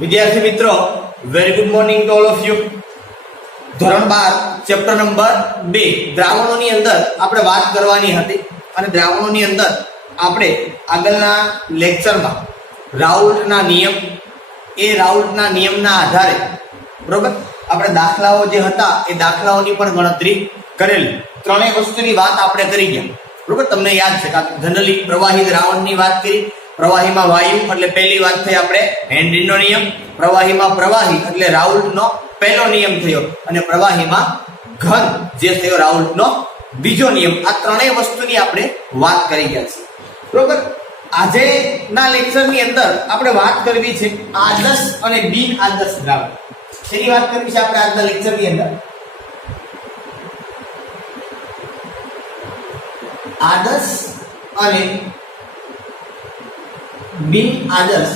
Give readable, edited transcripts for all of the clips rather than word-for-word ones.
વિદ્યાર્થી મિત્રો, very good morning to all of you. ધોરણ 12 ચેપ્ટર નંબર 2 દ્રાવણોની અંદર આપણે વાત કરવાની હતી અને દ્રાવણોની અંદર આપણે આગળના લેક્ચરમાં રાઉલ્ટના નિયમ, એ રાઉલ્ટના નિયમના આધારે બરોબર આપણે દાખલાઓ જે હતા એ દાખલાઓની પણ ગણતરી કરેલી. ત્રણેય વસ્તુની વાત આપણે કરી ગયા બરોબર. તમને યાદ છે કે જનરલી પ્રવાહી દ્રાવણની વાત કરી, પ્રવાહીમાં વાયુ એટલે પહેલી વાત થઈ આપણે હેનરીનો નિયમ, પ્રવાહીમાં પ્રવાહી એટલે રાઉલ્ટનો પહેલો નિયમ થયો અને પ્રવાહીમાં ઘન જે થયો રાઉલ્ટનો બીજો નિયમ. આ ત્રણેય વસ્તુની આપણે વાત કરી ગયા છે બરોબર. આજેના લેક્ચરની અંદર આપણે વાત કરવી છે આદર્શ અને બિન આદર્શ દ્રાવણ. શેની વાત કરવી છે આપણે આજના લેક્ચરની અંદર? આદર્શ અને બિન આદર્શ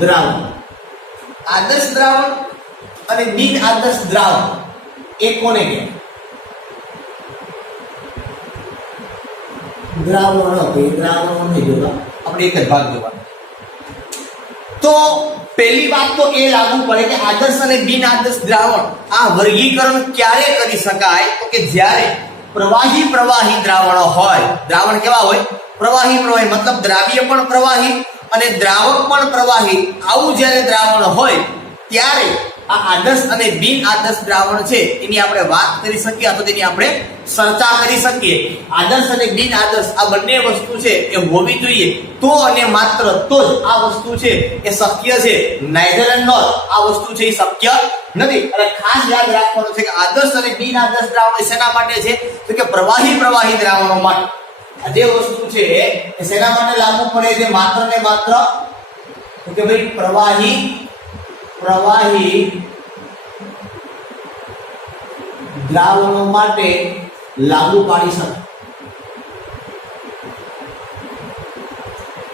દ્રાવણ. આદર્શ દ્રાવણ અને બિન આદર્શ દ્રાવણ એ કોને કહેવાય? દ્રાવણો કે દ્રાવણો નહીં જોવા, આપણે એક જ ભાગ જોવાનો. તો પહેલી વાત તો એ લાગુ પડે કે આદર્શ અને બિન આદર્શ દ્રાવણ આ વર્ગીકરણ ક્યારે કરી શકાય? તો કે જ્યારે પ્રવાહી પ્રવાહી દ્રાવણો હોય. દ્રાવણ કેવા હોય? પ્રવાહી પ્રવાહી મતલબ દ્રાવ્ય પણ પ્રવાહી અને દ્રાવક પણ પ્રવાહી. આવું જ્યારે દ્રાવણ હોય ત્યારે આ આદર્શ અને બિન આદર્શ દ્રાવણ છે એની આપણે વાત કરી શકીએ અથવા તેની આપણે ચર્ચા કરી શકીએ. આદર્શ અને બિન આદર્શ આ બંને વસ્તુ છે એ હોવી જોઈએ, તો અને માત્ર તો જ આ વસ્તુ છે એ શક્ય છે. નાઇધર એન્ડ નોર આ વસ્તુ છે એ શક્ય નથી. અને ખાસ યાદ રાખવાનું છે કે આદર્શ અને બિન આદર્શ દ્રાવણ શેના માટે છે? તો કે પ્રવાહી પ્રવાહી દ્રાવણો માટે. આ જે વસ્તુ છે એ શેના માટે લાગુ પડે છે? માત્ર ને માત્ર તો કે ભાઈ પ્રવાહી પ્રવાહી દ્રાવણો માટે લાગુ પાડી શકાય.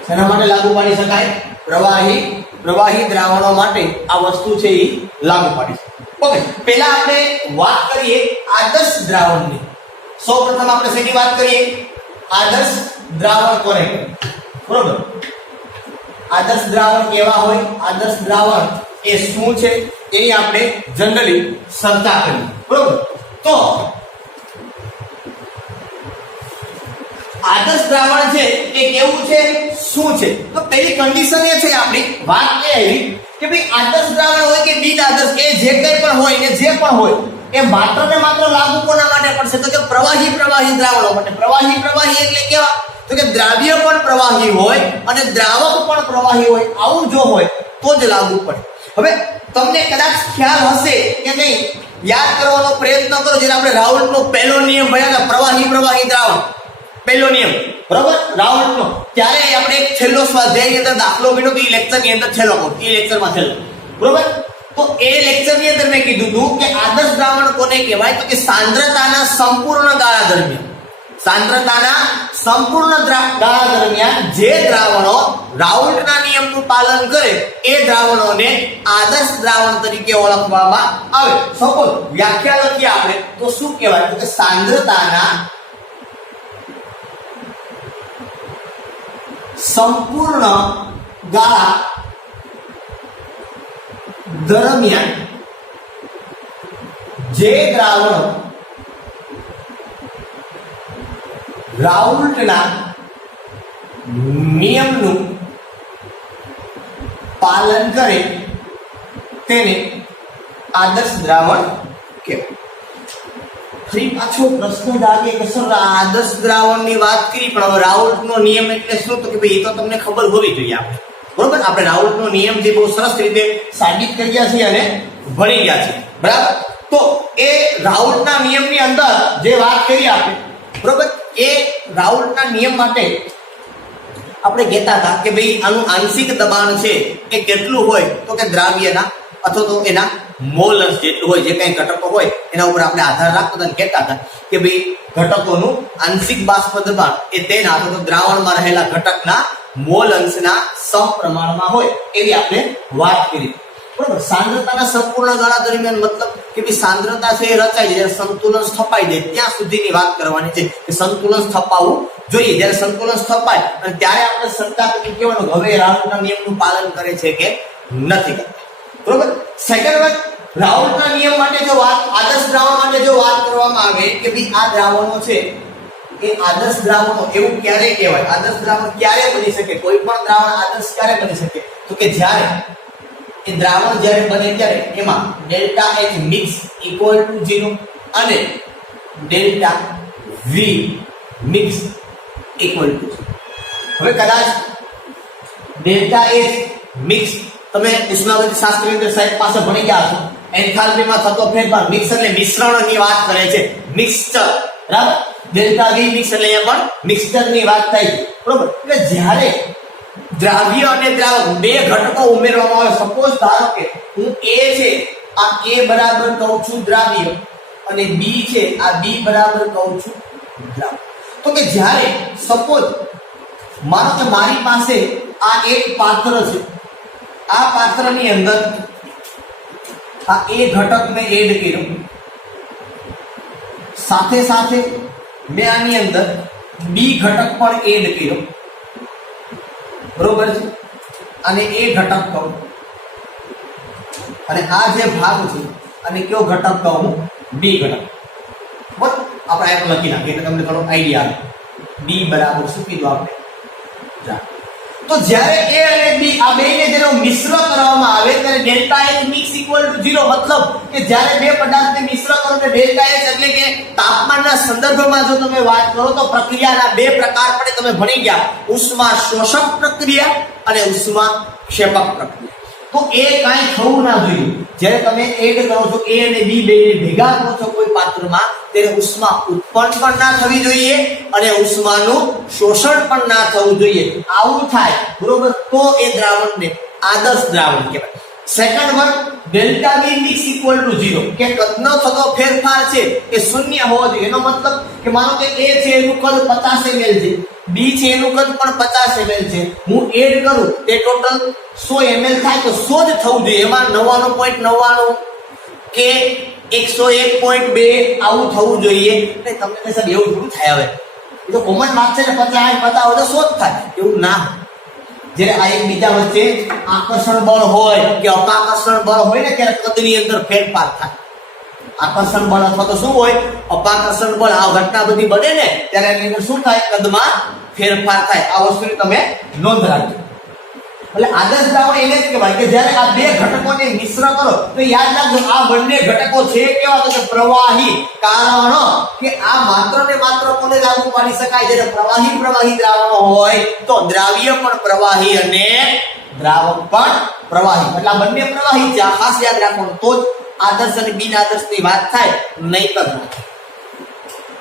શેના માટે લાગુ પાડી શકાય? પ્રવાહી પ્રવાહી દ્રાવણો માટે આ વસ્તુ છે એ લાગુ પાડી શકાય. ઓકે, પહેલા આપણે વાત કરીએ આદર્શ દ્રાવણની. સૌપ્રથમ આપણે શેની વાત કરીએ? આદર્શ દ્રાવણ કોને કહેવાય? બરોબર. આદર્શ દ્રાવણ કેવા હોય? આદર્શ દ્રાવણ એ શું છે એની આપણે જનરલી ચર્ચા કરીએ બરોબર. તો આદર્શ દ્રાવણ છે એ કેવું છે, શું છે? તો પહેલી કન્ડિશન એ છે, આપણી વાત એ આવી કે ભાઈ આદર્શ દ્રાવણ હોય કે બિન આદર્શ, એ જે કંઈ પણ હોય ને જે પણ હોય એ માત્ર ને માત્ર લાગુ કોના માટે પડશે? તો કે પ્રવાહી પ્રવાહી દ્રાવણો માટે. પ્રવાહી પ્રવાહી એટલે કેવા? તો કે દ્રાવ્ય પણ પ્રવાહી હોય અને દ્રાવક પણ પ્રવાહી હોય. આવું જો હોય તો જ લાગુ પડે. હવે તમને કદાચ ખ્યાલ હશે કે નહીં, યાદ કરવાનો પ્રયત્ન કરો. જ્યારે આપણે રાઉલ્ટનો પહેલો નિયમ ભણ્યા હતા, પ્રવાહી પ્રવાહી દ્રાવણ પહેલો નિયમ બરોબર રાઉલ્ટનો, ત્યારે આપણે એક છેલ્લો સ્વાધ્યાયની અંદર દાખલો ગણ્યો તો એ લેક્ચરની અંદર છેલ્લો બરોબર. તો એ લેક્ચરની અંદર મેં કીધું હતું કે આદર્શ દ્રાવણ કોને કહેવાય? તો કે સાંદ્રતાના સંપૂર્ણ ગાળા દરમિયાન, સાંદ્રતાના સંપૂર્ણ ગાળા દરમિયાન જે દ્રાવણો રાઉલ્ટના નિયમનું પાલન કરે એ દ્રાવણોને આદર્શ દ્રાવણ તરીકે ઓળખવામાં આવે. સપોઝ વ્યાખ્યા લખીએ આપણે તો શું કહેવાય? તો કે સાંદ્રતાના સંપૂર્ણ ગાળા દરમિયાન જે દ્રાવણો રાઉલ્ટના નિયમનું પાલન કરે તેને આદર્શ દ્રાવણ કહેવાય. ફરી પાછો પ્રશ્ન જાગે કે સર આદર્શ દ્રાવણની વાત કરી પણ હવે રાઉલ્ટનો નિયમ એટલે શું? તો કે ભાઈ એ તો તમને ખબર હોવી જોઈએ આપણે બરોબર. આપણે રાઉલ્ટનો નિયમ જે બહુ સરસ રીતે સાબિત કરી ગયા છીએ અને ભણી ગયા છીએ બરાબર. તો એ રાઉલ્ટના નિયમની અંદર જે વાત કરી આપણે બરોબર, એ રાઉલ્ટના નિયમ માટે આપણે કહેતા હતા કે ભાઈ આનું આંશિક દબાણ છે એ કેટલું હોય? તો કે દ્રાવ્યના અથવા તો એના મોલ અંશ જેટલું હોય, જે કંઈ ઘટકો હોય એના ઉપર આપણે આધાર રાખતા હતા. કહેતા હતા કે ભાઈ ઘટકોનું આંશિક બાષ્પ દબાણ એ તેના અથવા તો દ્રાવણમાં રહેલા ઘટકના મોલ અંશના સમપ્રમાણમાં હોય એવી આપણે વાત કરી બરોબર. સાંદ્રતાના સંપૂર્ણ ગાળા દરમિયાન મતલબ કે ભાઈ સાંદ્રતા છે એ રચાય જ્યારે સંતુલન સ્થપાઈ જાય ત્યાં સુધીની વાત કરવાની છે કે સંતુલન સ્થપાવવું જોઈએ. જ્યારે સંતુલન સ્થપાય અને ત્યારે આપણે શંકા કેવાનું હવે રાઉલ્ટના નિયમનું પાલન કરે છે કે નથી કરતા. બરોબર. સેકન્ડ વાત, રાઉલ્ટના નિયમ માટે જો વાત આદર્શ દ્રાવણ માટે જો વાત કરવામાં આવે કે ભાઈ આ દ્રાવણો છે એ આદર્શ દ્રાવણો એવું ક્યારે કહેવાય? આદર્શ દ્રાવણ ક્યારે બની શકે? કોઈ પણ દ્રાવણ આદર્શ ક્યારે બની શકે? તો કે જ્યારે એ દ્રાવણ જ્યારે બને ત્યારે એમાં delta H mix equal to 0 અને delta V mix equal to 0. હવે કદાચ ડેલ્ટા H મિક્સ તમે ઉષ્માગતિ શાસ્ત્રની અંદર સાહેબ પાસે ભણી ગયા છો. એન્થાલ્પીમાં થતો ફેરફાર, મિક્સ એટલે મિશ્રણની વાત કરે છે, મિક્સચર. બરાબર. ડેલ્ટા V મિક્સ એટલે અહીંયા પણ મિક્સચરની વાત થાય છે. બરોબર. એટલે જ્યારે દ્રાવ્ય અને દ્રાવક બે ઘટકો ઉમેરવામાં આવે, સપોઝ ધારો કે હું A છે આ A બરાબર કહું છું દ્રાવ્ય અને B છે આ B બરાબર કહું છું દ્રાવક. તો કે જ્યારે સપોઝ માનો કે મારી પાસે આ એક પાત્ર છે, આ પાત્રની અંદર આ A ઘટકને એડ કર્યો, સાથે સાથે મેં આની અંદર B ઘટક પણ એડ કર્યો. બરોબર છે. અને A ઘટક કહું અને આ જે ભાગ છે અને કયો ઘટક કહું? B ઘટક. બસ આપણે આ લખી નાખીએ એટલે તમને થોડો આઈડિયા આવે. B બરાબર શું કીધું આપણે? તો જ્યારે A અને B આ બેને જેનો મિશ્ર કરવામાં આવે ત્યારે delta H mix equal to 0. મતલબ કે જ્યારે બે પદાર્થને મિશ્ર કરો તો ડેલ્ટા H એટલે કે તાપમાનના સંદર્ભમાં જો તમે વાત કરો તો પ્રક્રિયાના બે પ્રકાર પડે તમે ભણી ગયા, ઉષ્મા શોષક પ્રક્રિયા અને ઉષ્મા ક્ષેપક પ્રક્રિયા. તો એ કાંઈ થવું ના જોઈએ. જ્યારે તમે એડ કરો છો A અને B બેને ભેગા કરો છો કોઈ પાત્રમાં ત્યારે ઉષ્મા ઉત્પન્ન પણ ના થવી જોઈએ અને ઉષ્માનું શોષણ પણ ના થવું જોઈએ. આવું થાય બરોબર તો એ દ્રાવણને આદર્શ દ્રાવણ કહેવાય. Second one, delta V mix equal to 0 કે કદનો થતો ફેરફાર છે એ શૂન્ય હોવો જોઈએ. એનો મતલબ કે માનો કે A છે એનું કદ 50 ml છે, B છે એનું કદ પણ 50 ml છે, હું એડ કરું તે ટોટલ 100 ml થાય તો 100 જ થવું જોઈએ. એમાં 99.99 કે 101.2 આવું થવું જોઈએ. એટલે તમને કહે સાહેબ એવું થોડું થાય? હવે એ તો કોમન વાત છે ને, 50 હોય તો 100 જ થાય, એવું ના. જ્યારે આ એકબીજા વચ્ચે આકર્ષણ બળ હોય કે અપાકર્ષણ બળ હોય ને ત્યારે કદની અંદર ફેરફાર થાય. આકર્ષણ બળ અથવા તો શું હોય? અપાકર્ષણ બળ. આ ઘટના બધી બને ને ત્યારે એની અંદર શું થાય? કદમાં ફેરફાર થાય. આ વસ્તુની તમે નોંધ રાખજો. એટલે આદર્શ દ્રાવણ એને જ કહેવાય કે જ્યારે આ બે ઘટકોને મિશ્ર કરો તો યાદ રાખજો આ બંને ઘટકો છે કેવા? તો કે પ્રવાહી. કારણ કે આ માત્ર ને માત્ર કોને લાગુ પાડી શકાય? જ્યારે પ્રવાહી દ્રાવણો હોય તો દ્રાવ્ય પણ પ્રવાહી અને દ્રાવક પણ પ્રવાહી. એટલે આ બંને પ્રવાહી છે. આ ખાસ યાદ રાખવાનું. તો જ આદર્શ અને બિન આદર્શની વાત થાય, નહીં તો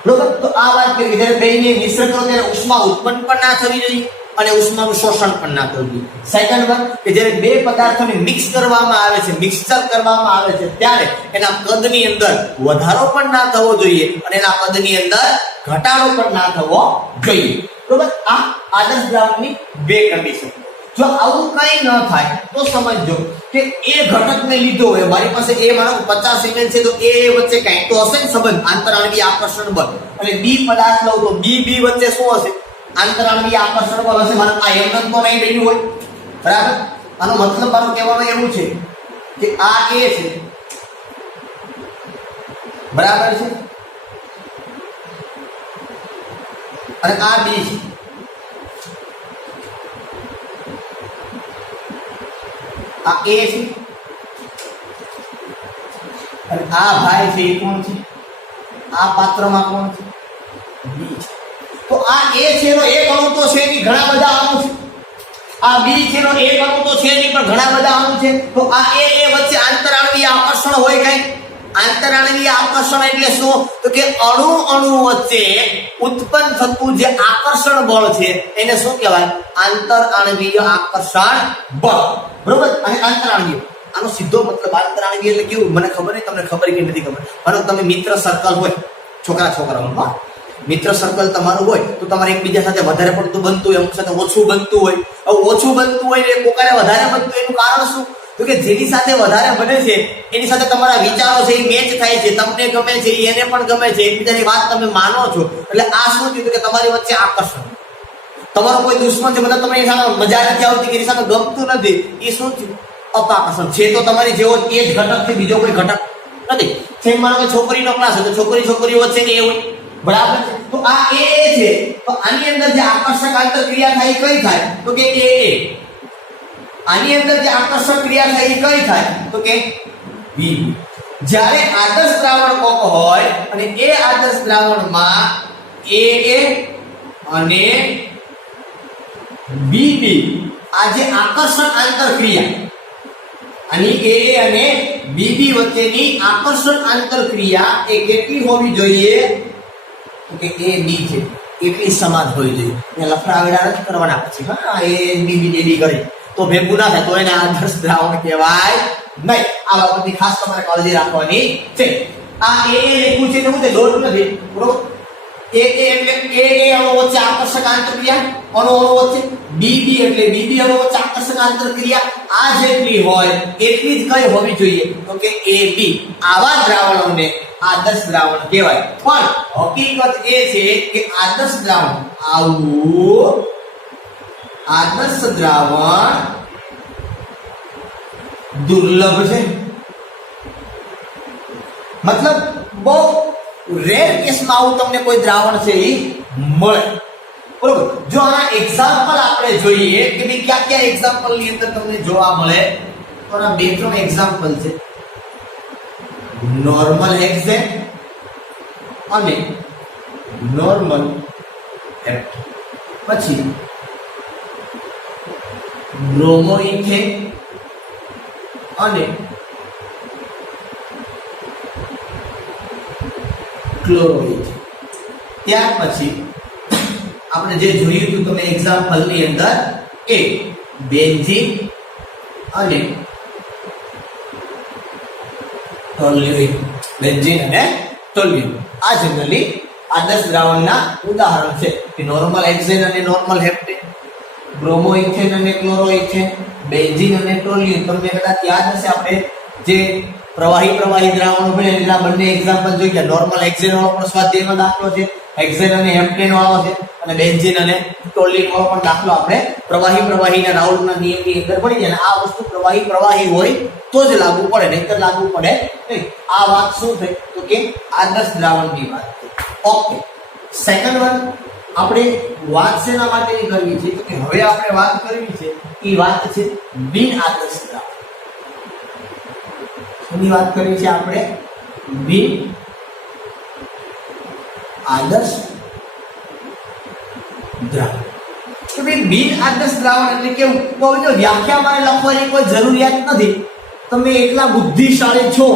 બરોબર. તો આ વાત કરી જ્યારે બેને મિશ્ર કરો ત્યારે ઉષ્મા ઉત્પન્ન પણ ના થવી જોઈએ અને ઉષ્માનું શોષણ પણ ના થવું જોઈએ. સેકન્ડ વન કે જ્યારે બે પદાર્થોને મિક્સ કરવામાં આવે છે, મિક્સચર કરવામાં આવે છે ત્યારે એના કદની અંદર વધારો પણ ના થવો જોઈએ અને એના કદની અંદર ઘટાડો પણ ના થવો જોઈએ. બરોબર. આ આદર્શ દ્રાવણની બે કન્ડિશન. જો આવું કઈ ન થાય તો સમજજો કે એ ઘટકને લીધો હોય, મારી પાસે એ માનો 50 ml છે તો એ વચ્ચે કંઈક તો હશે ને સંબંધ, આંતરાણવીય આકર્ષણ બળ. અને B પદાર્થ લઉં તો B વચ્ચે શું હશે? આંતરાણવીય આકર્ષણ બળ હશે. માનો આ એમ તો નહીં બન્યું હોય. બરાબર. આનો મતલબ મારો કહેવાનો એવું છે કે આ A છે, બરાબર છે, અને આ B છે. આ A છે અને આ ભાઈ છે એ કોણ છે? આ પાત્રમાં કોણ છે? B છે. તો આ A છે એનો એક અણુ તો છે નહીં, ઘણા બધા અણુ છે. આ B છે એનો એક અણુ તો છે નહીં પણ ઘણા બધા અણુ છે. તો આ A વચ્ચે આંતરાણવીય આકર્ષણ હોય કઈ? આંતરાણવીય આકર્ષણ એટલે શું? તો કે અણુ વચ્ચે ઉત્પન્ન થતું જે આકર્ષણ બળ છે એને શું કહેવાય? આંતરાણવીય આકર્ષણ બળ. બરોબર. અને આંતરાણવીય આનો સીધો મતલબ આંતરાણવીય એટલે કેવું? મને ખબર નહીં, તમને ખબર કે નથી ખબર. માનો તમે મિત્ર સર્કલ હોય, છોકરાઓમાં મિત્ર સર્કલ તમારું હોય તો તમારે એકબીજા સાથે વધારે પડતું બનતું હોય, અમુક સાથે ઓછું બનતું હોય. હવે ઓછું બનતું હોય ને કોકાને વધારે બનતું હોય એનું કારણ શું? તો કે જેની સાથે વધારે બને છે એની સાથે તમારા વિચારો છે એ મેચ થાય છે, તમને ગમે છે એને પણ ગમે છે, એકબીજાની વાત તમે માનો છો, એટલે આ શું થયું કે તમારી વચ્ચે આકર્ષણ. તમારો કોઈ દુશ્મન છે, મતલબ તમને એની સામે મજા નથી આવતી કે એની સામે ગમતું નથી, એ શું થયું? અપાકર્ષણ. છે તો તમારી જેવો એ જ ઘટક છે, બીજો કોઈ ઘટક નથી. છે માનો કે છોકરીનો ક્લાસ છે તો છોકરીઓ વચ્ચે એ હોય, બરાબર છે. તો આ એ છે, તો આની અંદર જે આકર્ષક આંતરક્રિયા થાય કઈ થાય? તો કે એ આની અંદર જે આકર્ષક ક્રિયા થાય એ કઈ થાય? તો કે બી. જ્યારે આદર્શ દ્રાવણ કોક હોય અને એ આદર્શ દ્રાવણમાં એ અને બી આ જે આકર્ષણ આંતરક્રિયા, આની એ અને બી વચ્ચેની આકર્ષણ આંતરક્રિયા એ કેટલી હોવી જોઈએ? તો કે એ બી છે એટલી સમાન હોવી જોઈએ. ત્યાં લફડા વેડા નથી કરવાના પછી હા એ બી કરી તો ભેગું ના થાય, તો એને આદર્શ દ્રાવણ કહેવાય નહીં. આ બાબતની ખાસ તમારે કાળજી રાખવાની છે. આ એ લખ્યું છે એવું તે દોડ નથી, બરોબર? એ એટલે એ અણુ વચ્ચે આકર્ષક આંતરક્રિયા, અણુ વચ્ચે બી એટલે બી અણુ વચ્ચે આકર્ષક આંતરક્રિયા આ જેટલી હોય એટલી જ કઈ હોવી જોઈએ? તો કે એ બી. આવા દ્રાવણોને આદર્શ દ્રાવણ કહેવાય. પણ હકીકત એ છે કે આદર્શ દ્રાવણ આવું આદર્શ દ્રાવણ દુર્લભ છે. મતલબ બહુ રેર કેસમાં આવું તમને કોઈ દ્રાવણ છે એ મળે, બરોબર? જો આના એક્ઝામ્પલ આપણે જોઈએ કે ભાઈ ક્યાં ક્યાં એક્ઝામ્પલ ની અંદર તમને જોવા મળે, તો આના બે ત્રણ એક્ઝામ્પલ છે. નોર્મલ હેક્સેન અને નોર્મલ હેપ્ટેન, પછી બ્રોમોઇથેન અને ક્લોરોઇથેન. ત્યાર પછી આપણે જે જોયું હતું તમે એક્ઝામ્પલ ની અંદર એ બેન્ઝીન અને ટોલ્યુઇન. બેન્ઝીન અને ટોલ્યુઇન આ જનરલી આદર્શ દ્રાવણના ઉદાહરણ છે કે નોર્મલ હેક્સેન અને નોર્મલ હેપ્ટેન, બ્રોમોઇથેન અને ક્લોરોઇથેન, બેન્ઝીન અને ટોલ્યુઇન. તમને કદાચ યાદ હશે આપણે જે પ્રવાહી દ્રાવણો ભણે એના બંને એક્ઝામ્પલ જોઈ ગયા. નોર્મલ હેક્સેન વાળો પણ સ્વાધ્યાયમાં દાખલો છે, હેક્સેન અને હેપ્ટેન વાળો છે, અને બેન્ઝીન અને ટોલ્યુઇન વાળો પણ દાખલો આપણે પ્રવાહીના રાઉલ્ટના નિયમની અંદર ભણી ગયા. આ વસ્તુ પ્રવાહી હોય તો જ લાગુ પડે, નહીંતર લાગુ પડે નહીં. આ વાત શું થઈ? તો કે આદર્શ દ્રાવણની વાત. ઓકે, સેકન્ડ વન આપણે વાત શેના માટેની કરવી છે? તો કે હવે આપણે વાત કરવી છે એ વાત છે બિન આદર્શ દ્રાવણ. ની વાત કરી છે આપણે બિન આદર્શ દ્રાવણ. કે ભાઈ બિન આદર્શ દ્રાવણ એટલે કેવું? કોઈ જો વ્યાખ્યા મારે લખવાની કોઈ જરૂરિયાત નથી. તમે એટલા બુદ્ધિશાળી છો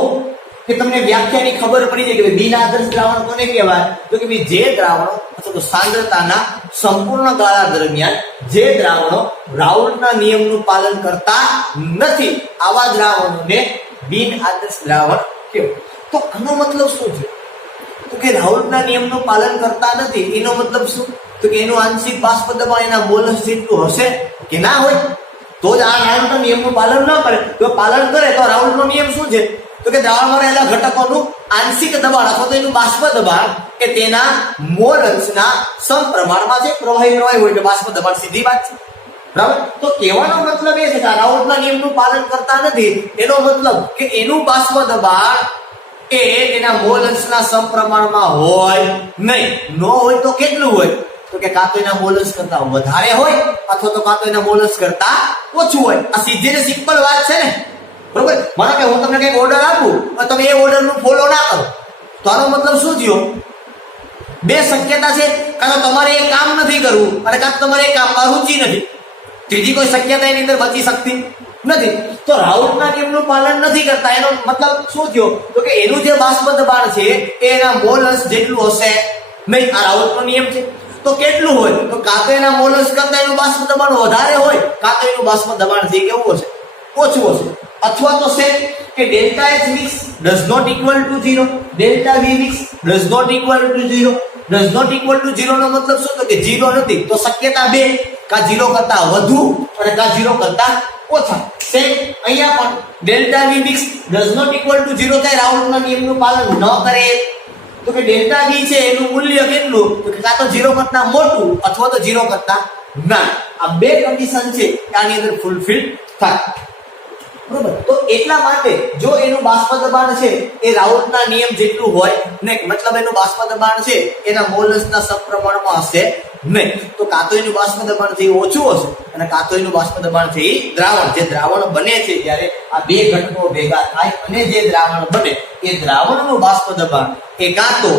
કે તમને વ્યાખ્યાની ખબર પડી જાય કે બિન આદર્શ દ્રાવણ કોને કહેવાય? તો કે ભાઈ જે દ્રાવણો અથવા તો સાંદ્રતાના સંપૂર્ણ ગાળા દરમિયાન જે દ્રાવણો રાઉલ્ટના નિયમનું પાલન કરતા નથી, આવા દ્રાવણોને બિન આદર્શ દ્રાવણ કહેવાય. તો આનો મતલબ શું છે? તો કે રાઉલ્ટના નિયમનું પાલન કરતા નથી એનો મતલબ શું? તો કે એનું આંશિક બાષ્પ દબાણ એના મોલસ જેટલું હશે કે ના હોય તો જ આ રાઉલ્ટના નિયમનું પાલન ન કરે. જો પાલન કરે તો રાઉલ્ટનો નિયમ શું છે? તો કે દ્રાવણમાં રહેલા ઘટકોનું આંશિક દબાણ અથવા તો એનું બાષ્પ દબાણ એ તેના મોલ અંશના સમપ્રમાણમાં છે. પ્રવાહી હોય એટલે બાષ્પ દબાણ સીધી વાત છે, બરાબર? તો કહેવાનો મતલબ એ છે કે રાઉલ્ટના નિયમનું પાલન કરતા નથી એનો મતલબ કે એનું બાષ્પ દબાણ એ એના મોલ અંશના સમપ્રમાણમાં હોય નહીં. ન હોય તો કેટલું હોય? તો કે કાં તો એના મોલ અંશ કરતા વધારે હોય અથવા તો કાં તો એના મોલ અંશ કરતા ઓછું હોય. આ સીધી ને સિમ્પલ વાત છે ને, બરોબર? માનો કે હું તમને કંઈક ઓર્ડર આપું અને તમે એ ઓર્ડરનું ફોલો ના કરો તો આનો મતલબ શું થયો? બે શક્યતા છે, કાં તો તમારે એ કામ નથી કરવું અને કાં તો તમારે એ કામમાં રુચિ નથી. ત્રીજી કોઈ શક્યતા એની અંદર બચી શકતી નથી. તો રાઉલ્ટના નિયમનું પાલન નથી કરતા એનો મતલબ શું થયો? તો કે એનું જે બાષ્પ દબાણ છે એ એના મોલ અંશ જેટલું હશે નહીં. આ રાઉલ્ટનો નિયમ છે. તો કેટલું હોય? તો કાં તો એના મોલ અંશ કરતા એનું બાષ્પ દબાણ વધારે હોય, કાં તો એનું બાષ્પ દબાણ છે કેવું હશે? ઓછું હશે. અથવા તો છે કે delta H mix does not equal to 0, delta V mix does not equal to 0. does not equal to 0 નો મતલબ શું? તો કે 0 નથી તો શક્યતા બે, કા 0 કરતા વધુ અને કા 0 કરતા ઓછા. સેમ અહીંયા પણ delta V mix does not equal to 0 થાય રાઉલ્ટના નિયમનું પાલન ન કરે તો કે ડેલ્ટા વી છે એનું મૂલ્ય કેટલું તો કે કાં તો 0 કરતા મોટું અથવા તો 0 કરતા નાનું. આ બે કન્ડિશન છે આની અંદર ફૂલફિલ થાય. બરોબર. તો એટલા માટે જો એનું બાષ્પ દબાણ છે એ રાઉલ્ટના નિયમ જેટલું હોય ને મતલબ એનું બાષ્પ દબાણ છે એના મોલસના સપ્રમાણમાં હશે નહીં તો કાં તો એનું બાષ્પ દબાણ છે એ ઓછું હશે અને કાં તો એનું બાષ્પ દબાણ છે એ દ્રાવણ જે દ્રાવણ બને છે જ્યારે આ બે ઘટકો ભેગા થાય અને જે દ્રાવણ બને એ દ્રાવણનું બાષ્પ દબાણ એ કાં તો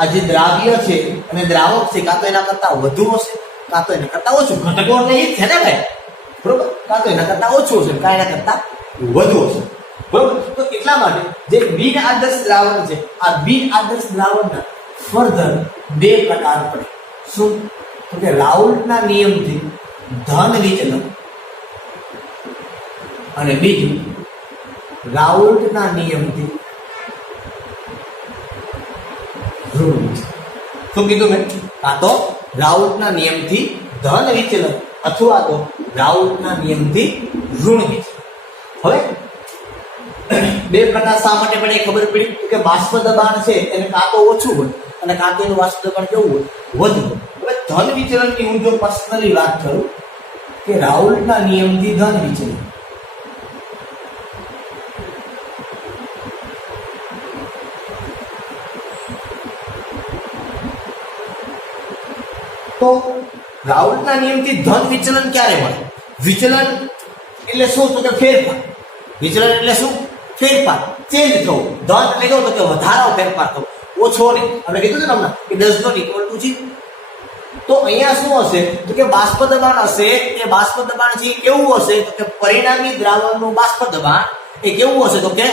આ જે દ્રાવ્ય છે અને દ્રાવક છે કાં તો એના કરતા વધુ હશે કાં તો એના કરતા ઓછું. ઘટકો એટલે એ જ છે ને ભાઈ. બરોબર. કાં તો એના કરતા ઓછું હશે કાં એના કરતા વધુ હશે. બરોબર. તો એટલા માટે જે બિન આદર્શ દ્રાવણ છે આ બિન આદર્શ દ્રાવણના ફર્ધર બે પ્રકાર પડે. શું તો કે રાઉલ્ટના નિયમથી ધન વિચલન અને બીજું રાઉલ્ટના નિયમથી ઋણ વિચલન. શું કીધું મેં? કાં તો રાઉલ્ટના નિયમથી ધન વિચલન અથવા તો રાઉલ્ટના નિયમથી ઋણ વિચલન. હવે બે પ્રકાર શા માટે પણ એ ખબર પડી કે બાષ્પ દબાણ છે એને કાં તો ઓછું હોય અને કાં તો એનું બાષ્પ દબાણ કેવું હોય વધુ. હવે ધન વિચલનની હું જો પર્સનલી વાત કરું કે રાઉલ્ટના નિયમથી ધન વિચલન તો રાઉલ્ટના નિયમથી ધન વિચલન ક્યારે મળે? વિચલન એટલે શું તો કે ફેરફાર. વિચલન એટલે શું? ફેરફાર, ચેન્જ થવું. ધન એટલે કેવું તો કે વધારો ફેરફાર થવો, ઓછો નહીં. આપણે કીધું ને હમણાં કે ડઝ નોટ ઇક્વલ ટુ 0. તો અહીંયા શું હશે તો કે બાષ્પ દબાણ હશે એ બાષ્પ દબાણ છે કેવું હશે તો કે પરિણામી દ્રાવણનું બાષ્પ દબાણ એ કેવું હશે તો કે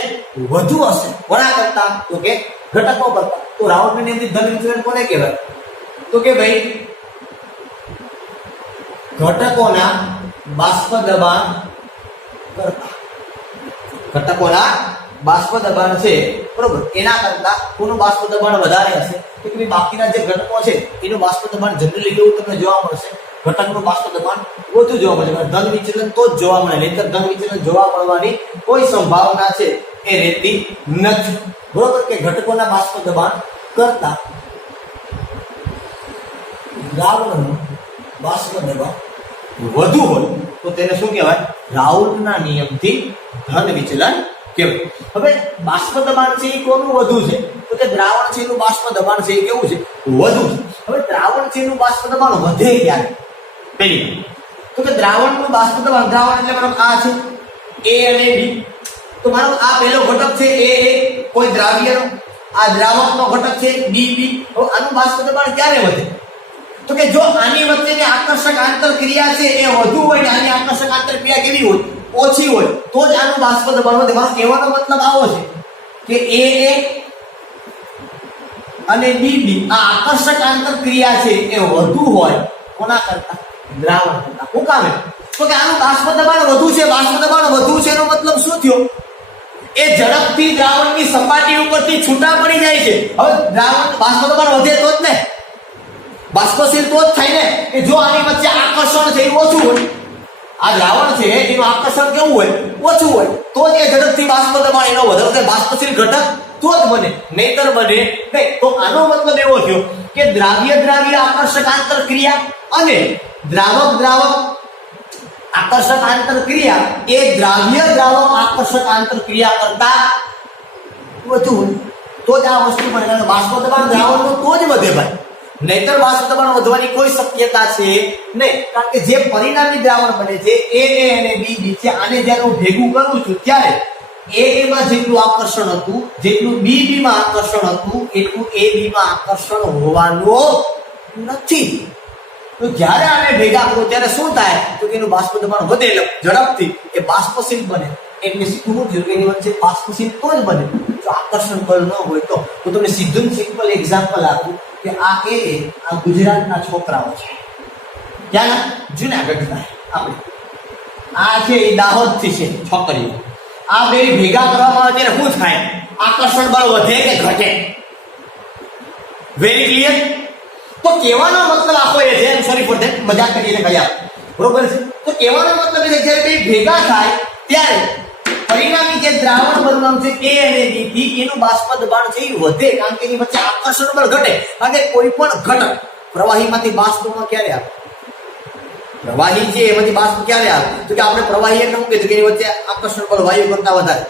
વધુ હશે કોના કરતા તો કે ઘટકો કરતા. તો રાઉલ્ટના નિયમથી ધન વિચલન કોને કહેવાય તો કે ભાઈ ઘટકોના બાષ્પ દબાણ કરતા. ઘટકોના બાષ્પ દબાણ છે બરોબર એના કરતા કોનું બાષ્પ દબાણ વધારે હશે તો કે બાકીના જે ઘટકો છે એનું બાષ્પ દબાણ જનરલી કેવું તમને જોવા મળશે ઘટકનું બાષ્પ દબાણ વધુ જોવા મળે. ધન વિચલન તો જ જોવા મળે નહીંતર ધન વિચલન જોવા મળવાની કોઈ સંભાવના છે એ રહેતી નથી. બરોબર કે ઘટકોના બાષ્પ દબાણ કરતા દ્રાવણનું બાષ્પ દબાણ વધુ હોય તો તેને શું કહેવાય રાઉલ્ટના નિયમથી ધન વિચલન કહેવાય. હવે બાષ્પ દબાણ છે એ કોનું વધુ છે તો કે દ્રાવણ છે એનું બાષ્પ દબાણ છે એ કેવું છે વધુ છે. હવે દ્રાવણ છે એનું બાષ્પ દબાણ વધે ક્યારે પેલી તો કે દ્રાવણનું બાષ્પ દબાણ દ્રાવણ એટલે મારો આ છે A અને B તો મારો આ પહેલો ઘટક છે A કોઈ દ્રાવ્યનો આ દ્રાવકનો ઘટક છે B. હવે આનું બાષ્પ દબાણ ક્યારે વધે તો કે જો આની વચ્ચેની આકર્ષક આંતરક્રિયા છે એ વધુ હોય ને આની આકર્ષક આંતરક્રિયા કેવી હોય ઓછી હોય તો જ આનું બાષ્પ દબાણ વધે. મારો કહેવાનો મતલબ આવો છે કે A અને B આ આકર્ષક આંતરક્રિયા છે એ વધુ હોય કોના કરતા દ્રાવણ કરતા. શું કામ તો કે આનું બાષ્પ દબાણ વધુ છે. બાષ્પ દબાણ વધુ છે એનો મતલબ શું થયો એ ઝડપથી દ્રાવણની સપાટી ઉપરથી છૂટા પડી જાય છે. હવે દ્રાવણ બાષ્પ દબાણ વધે તો જ ને બાષ્પશીલ તો જ થાય ને કે જો આની વચ્ચે આકર્ષણ છે એ ઓછું હોય આ દ્રાવણ છે એનું આકર્ષણ કેવું હોય ઓછું હોય તો જ એ ઝડપથી બાષ્પ દબાણ એનો વધારો થાય બાષ્પશીલ ઘટક તો જ બને નહીતર બને નહીં. તો આનો મતલબ એવો થયો કે દ્રાવ્ય દ્રાવ્ય આકર્ષક આંતરક્રિયા અને દ્રાવક દ્રાવક આકર્ષક આંતરક્રિયા એ દ્રાવ્ય દ્રાવક આકર્ષક આંતરક્રિયા કરતા વધુ હોય તો જ આ વસ્તુ બને. બાષ્પ દબાણ દ્રાવણનું તો જ વધે ભાઈ નહીતર બાષ્પ દબાણ વધવાની કોઈ શક્યતા છે નહીં. કારણ કે જે પરિણામી દ્રાવણ બને છે A અને B છે આને જ્યારે હું ભેગું કરું છું ત્યારે A માં જેટલું આકર્ષણ હતું જેટલું B માં આકર્ષણ હતું એટલું A B માં આકર્ષણ હોવાનું નથી. તો જ્યારે આને ભેગા કરો ત્યારે શું થાય તો કે એનું બાષ્પ દબાણ વધે એટલે ઝડપથી એ બાષ્પશીલ બને. એટલે સીધું થયું એની વચ્ચે બાષ્પશીલ તો જ બને. જો આકર્ષણ બળ ન હોય તો હું તમને સીધું સિમ્પલ એક્ઝામ્પલ આપું કે આ ગુજરાતના છોકરાઓ છે ક્યાં જુનાગઢના આપણે આ છે એ દાહોદથી છે છોકરીઓ આ બે ભેગા કરવામાં આવે ત્યારે શું થાય આકર્ષણ બળ વધે કે ઘટે વેરી ક્લિયર. તો કહેવાનો મતલબ આખો એ છે સોરી ફોર ધેટ મજાક કરીને કહ્યા બરોબર છે? તો કહેવાનો મતલબ એ છે જ્યારે બે ભેગા થાય ત્યારે પરિણામી જે દ્રાવણ બનવાનું છે A અને B થી એનું બાષ્પ દબાણ છે એ વધે, કારણ કે એની વચ્ચે આકર્ષણ બળ ઘટે. કારણ કે કોઈ પણ ઘટક પ્રવાહીમાંથી બાષ્પમાં ક્યારે આવે? પ્રવાહી છે એમાંથી બાષ્પ ક્યારે આવે? તો કે આપણે પ્રવાહી એટલે શું કીધું કે એની વચ્ચે આકર્ષણ બળ વાયુ કરતા વધારે,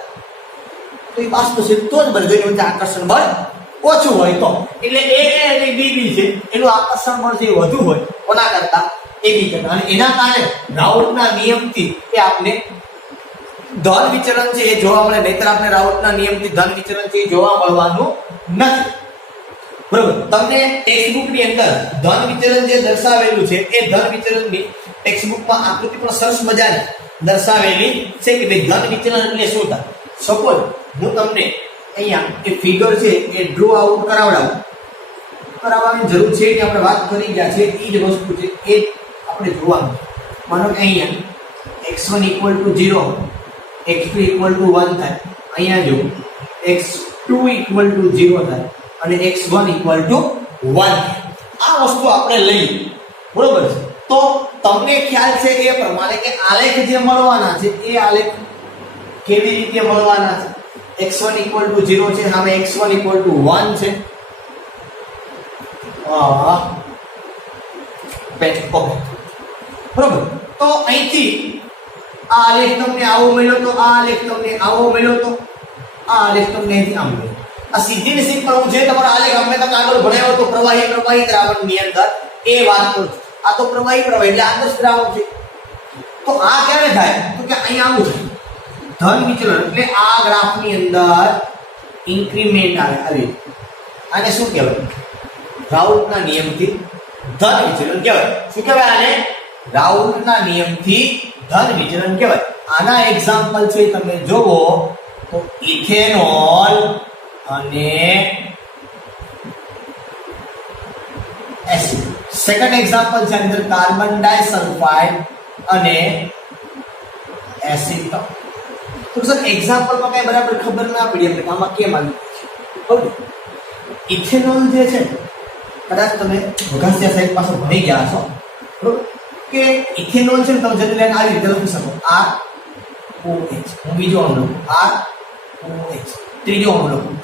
તો એ બાષ્પ છે તો જ બને. જો એની વચ્ચે આકર્ષણ બળ ઓછું હોય તો, એટલે A અને B છે એનું આકર્ષણ બળ છે વધુ હોય કોના કરતા? AB કરતા. અને એના કારણે રાઉટના નિયમથી એ આપણે ધન વિચલન છે એ જોવા મળે, નહીતર આપણે રાઉટના નિયમથી ધન વિચલન છે એ જોવા મળવાનું નથી. બરોબર? તમને ટેક્સ્ટબુક ની અંદર ધન વિચલન જે દર્શાવેલું છે એ ધન વિચલનની ટેક્સ્ટબુકમાં આકૃતિ પણ સરસ મજાની દર્શાવેલી છે કે ભાઈ ધન વિચલન એટલે શું થાય. સપોઝ હું તમને અહીંયા એ ફિગર છે એ ડ્રો આઉટ કરાવવાની જરૂર છે કે આપણે વાત કરી ગયા છે એ જ વસ્તુ છે એ આપણે જોવાનું. માનો કે અહીંયા x1 = 0, x2 = 1 થાય. અહીંયા જો x2 = 0 થાય અને x1 = 1. આ વસ્તુ આપણે લઈએ. બરોબર છે? તો તમને ખ્યાલ છે એ પ્રમાણે કે આલેખ જે મળવાના છે એ આલેખ કેવી રીતે મળવાના છે? x1 = 0 છે, સામે x1 = 1 છે. બરોબર? તો અહીંથી આ આલેખ તમને આવો મળ્યો, તો આ આલેખ તમને આવો મળ્યો, તો આ આલેખ તમને અહીંથી આમ મળ્યો. આ સીધી ને સિમ્પલ હું જે તમારો આલેખ અમે તમને આગળ ભણાવ્યો તો પ્રવાહી દ્રાવણની અંદર એ વાત કરું છું. આ તો પ્રવાહી એટલે આદર્શ દ્રાવણ છે. તો આ ક્યારે થાય? તો કે અહીંયા આવું છે ધન વિચલન, એટલે આ ગ્રાફની અંદર ઇન્ક્રીમેન્ટ આવે. આને શું કહેવાય? રાઉટના નિયમથી ધન વિચલન કહેવાય. શું કહેવાય આને? રાઉટના નિયમથી ધન વિચલન કહેવાય. આના એક્ઝામ્પલ છે તમે જોવો તો ઇથેનોલ અને એસિડ. સેકન્ડ એક્ઝામ્પલ છે અંદર કાર્બન ડાઇસલ્ફાઇડ અને એસિડ. તો સર એક્ઝામ્પલમાં કઈ બરાબર ખબર ના પડી આપણે આમાં કેમ આવ્યું. ઇથેનોલ જે છે કદાચ તમે વઘાસિયા સાહેબ પાસે ભણી ગયા છો, બરોબર? કે ઇથેનોલ છે તમે જનરલી આવી રીતે લખી શકો ROH. હું બીજો અણુ લખું ROH, ત્રીજો અણુ લખું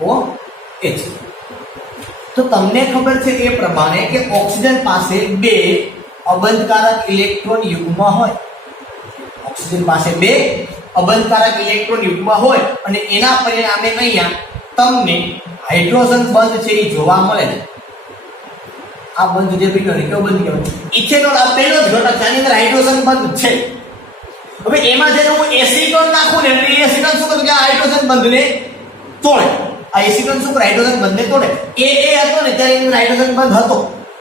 ROH. તો તમને ખબર છે એ પ્રમાણે કે ઓક્સિજન પાસે બે અબંધકારક ઇલેક્ટ્રોન યુગ્મ હોય. ઓક્સિજન પાસે બે અબંધકારક ઇલેક્ટ્રોન યુગ્મ હોય અને એના પરિણામે અહીંયા તમને હાઇડ્રોજન બંધ છે એ જોવા મળે છે. આ બંધ જે પીડો ને કેવો બંધ કહેવાય? ઇથેનોલ આ પહેલો જ ઘટક છે, આની અંદર હાઇડ્રોજન બંધ છે. હવે એમાં જેને હું એસિટોન નાખું ને એટલે એસિટોન શું કરે કે આ હાઇડ્રોજન બંધને તોડે. આ એસિટોન શું કરે? હાઇડ્રોજન બંધને તોડે. એ હતો ને ત્યારે એનો હાઇડ્રોજન બંધ હતો,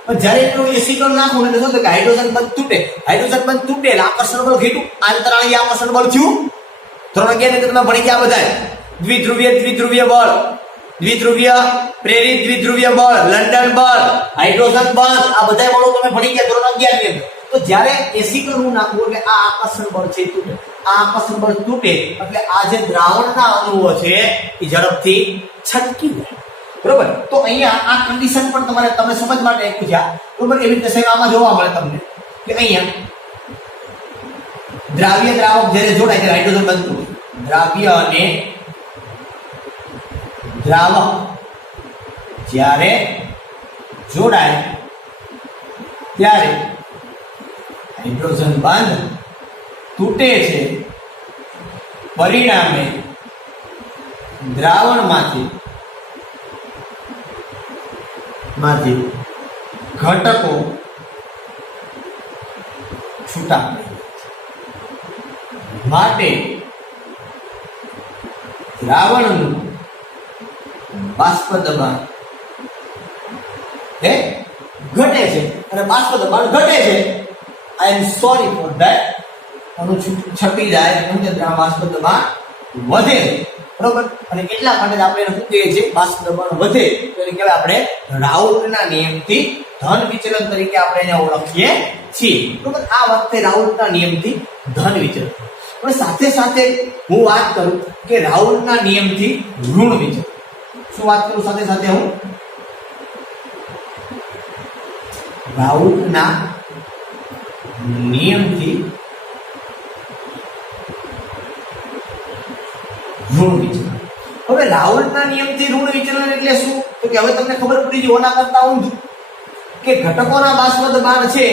પણ જ્યારે એટલું એસિટોન નાખું ને એટલે શું થાય કે હાઇડ્રોજન બંધ તૂટે. હાઇડ્રોજન બંધ તૂટે એટલે આકર્ષણ બળ ઘટ્યું, આંતરાળીય આકર્ષણ બળ થયું. ધોરણ 11 ને તમે ભણી ગયા બધા. દ્વિધ્રુવીય બળ, દ્વિધ્રુવીય પ્રેરિત દ્વિધ્રુવીય બળ, લંડન બળ, હાઇડ્રોજન બંધ, આ બધા બળો તમે ભણી ગયા ધોરણ 11 ની અંદર. તો જ્યારે એસિટોન હું નાખું એટલે આ આકર્ષણ બળ છે તૂટે. આ આકર્ષણ બળ તૂટે એટલે આ જે દ્રાવણના અણુઓ છે એ ઝડપથી છટકી જાય. બરોબર? તો અહીંયા આ કન્ડિશન પણ તમારે તમે સમજ માટે પૂછ્યા. બરોબર? એવી રીતે સાહેબ આમાં જોવા મળે તમને કે અહીંયા દ્રાવ્ય દ્રાવક જ્યારે જોડાય ત્યારે હાઇડ્રોજન બનતું હોય. દ્રાવ્ય અને દ્રાવક જ્યારે જોડાય ત્યારે હાઇડ્રોજન બંધ તૂટે છે. પરિણામે દ્રાવણમાંથી ઘટકો છૂટા માટે દ્રાવણનું બાષ્પ દબાણ ઘટે છે અને બાષ્પ દબાણ ઘટે છે. આઈ એમ સોરી ફોર ધેટ. અણુ છટી જાય અને બાષ્પ દબાણ વધે. બરોબર? અને એટલા માટે આપણે એને શું કહીએ છીએ? બાષ્પ દબાણ વધે તો એને કહેવાય આપણે રાઉટના નિયમથી ધન વિચલન તરીકે આપણે એને ઓળખીએ છીએ. બરોબર? આ વખતે રાઉટના નિયમથી ધન વિચલન. હવે સાથે સાથે હું વાત કરું કે રાઉટના નિયમથી ઋણ વિચલન. શું વાત કરું સાથે સાથે? હું રાઉટના નિયમથી ઋણ વિચલન. હવે રાઉલ્ટના નિયમથી ઋણ વિચલન એટલે શું? તો કે હવે તમને ખબર પડી ગઈ ઓના કરતા ઊંધું કે ઘટકોના બાષ્પ દબાણ છે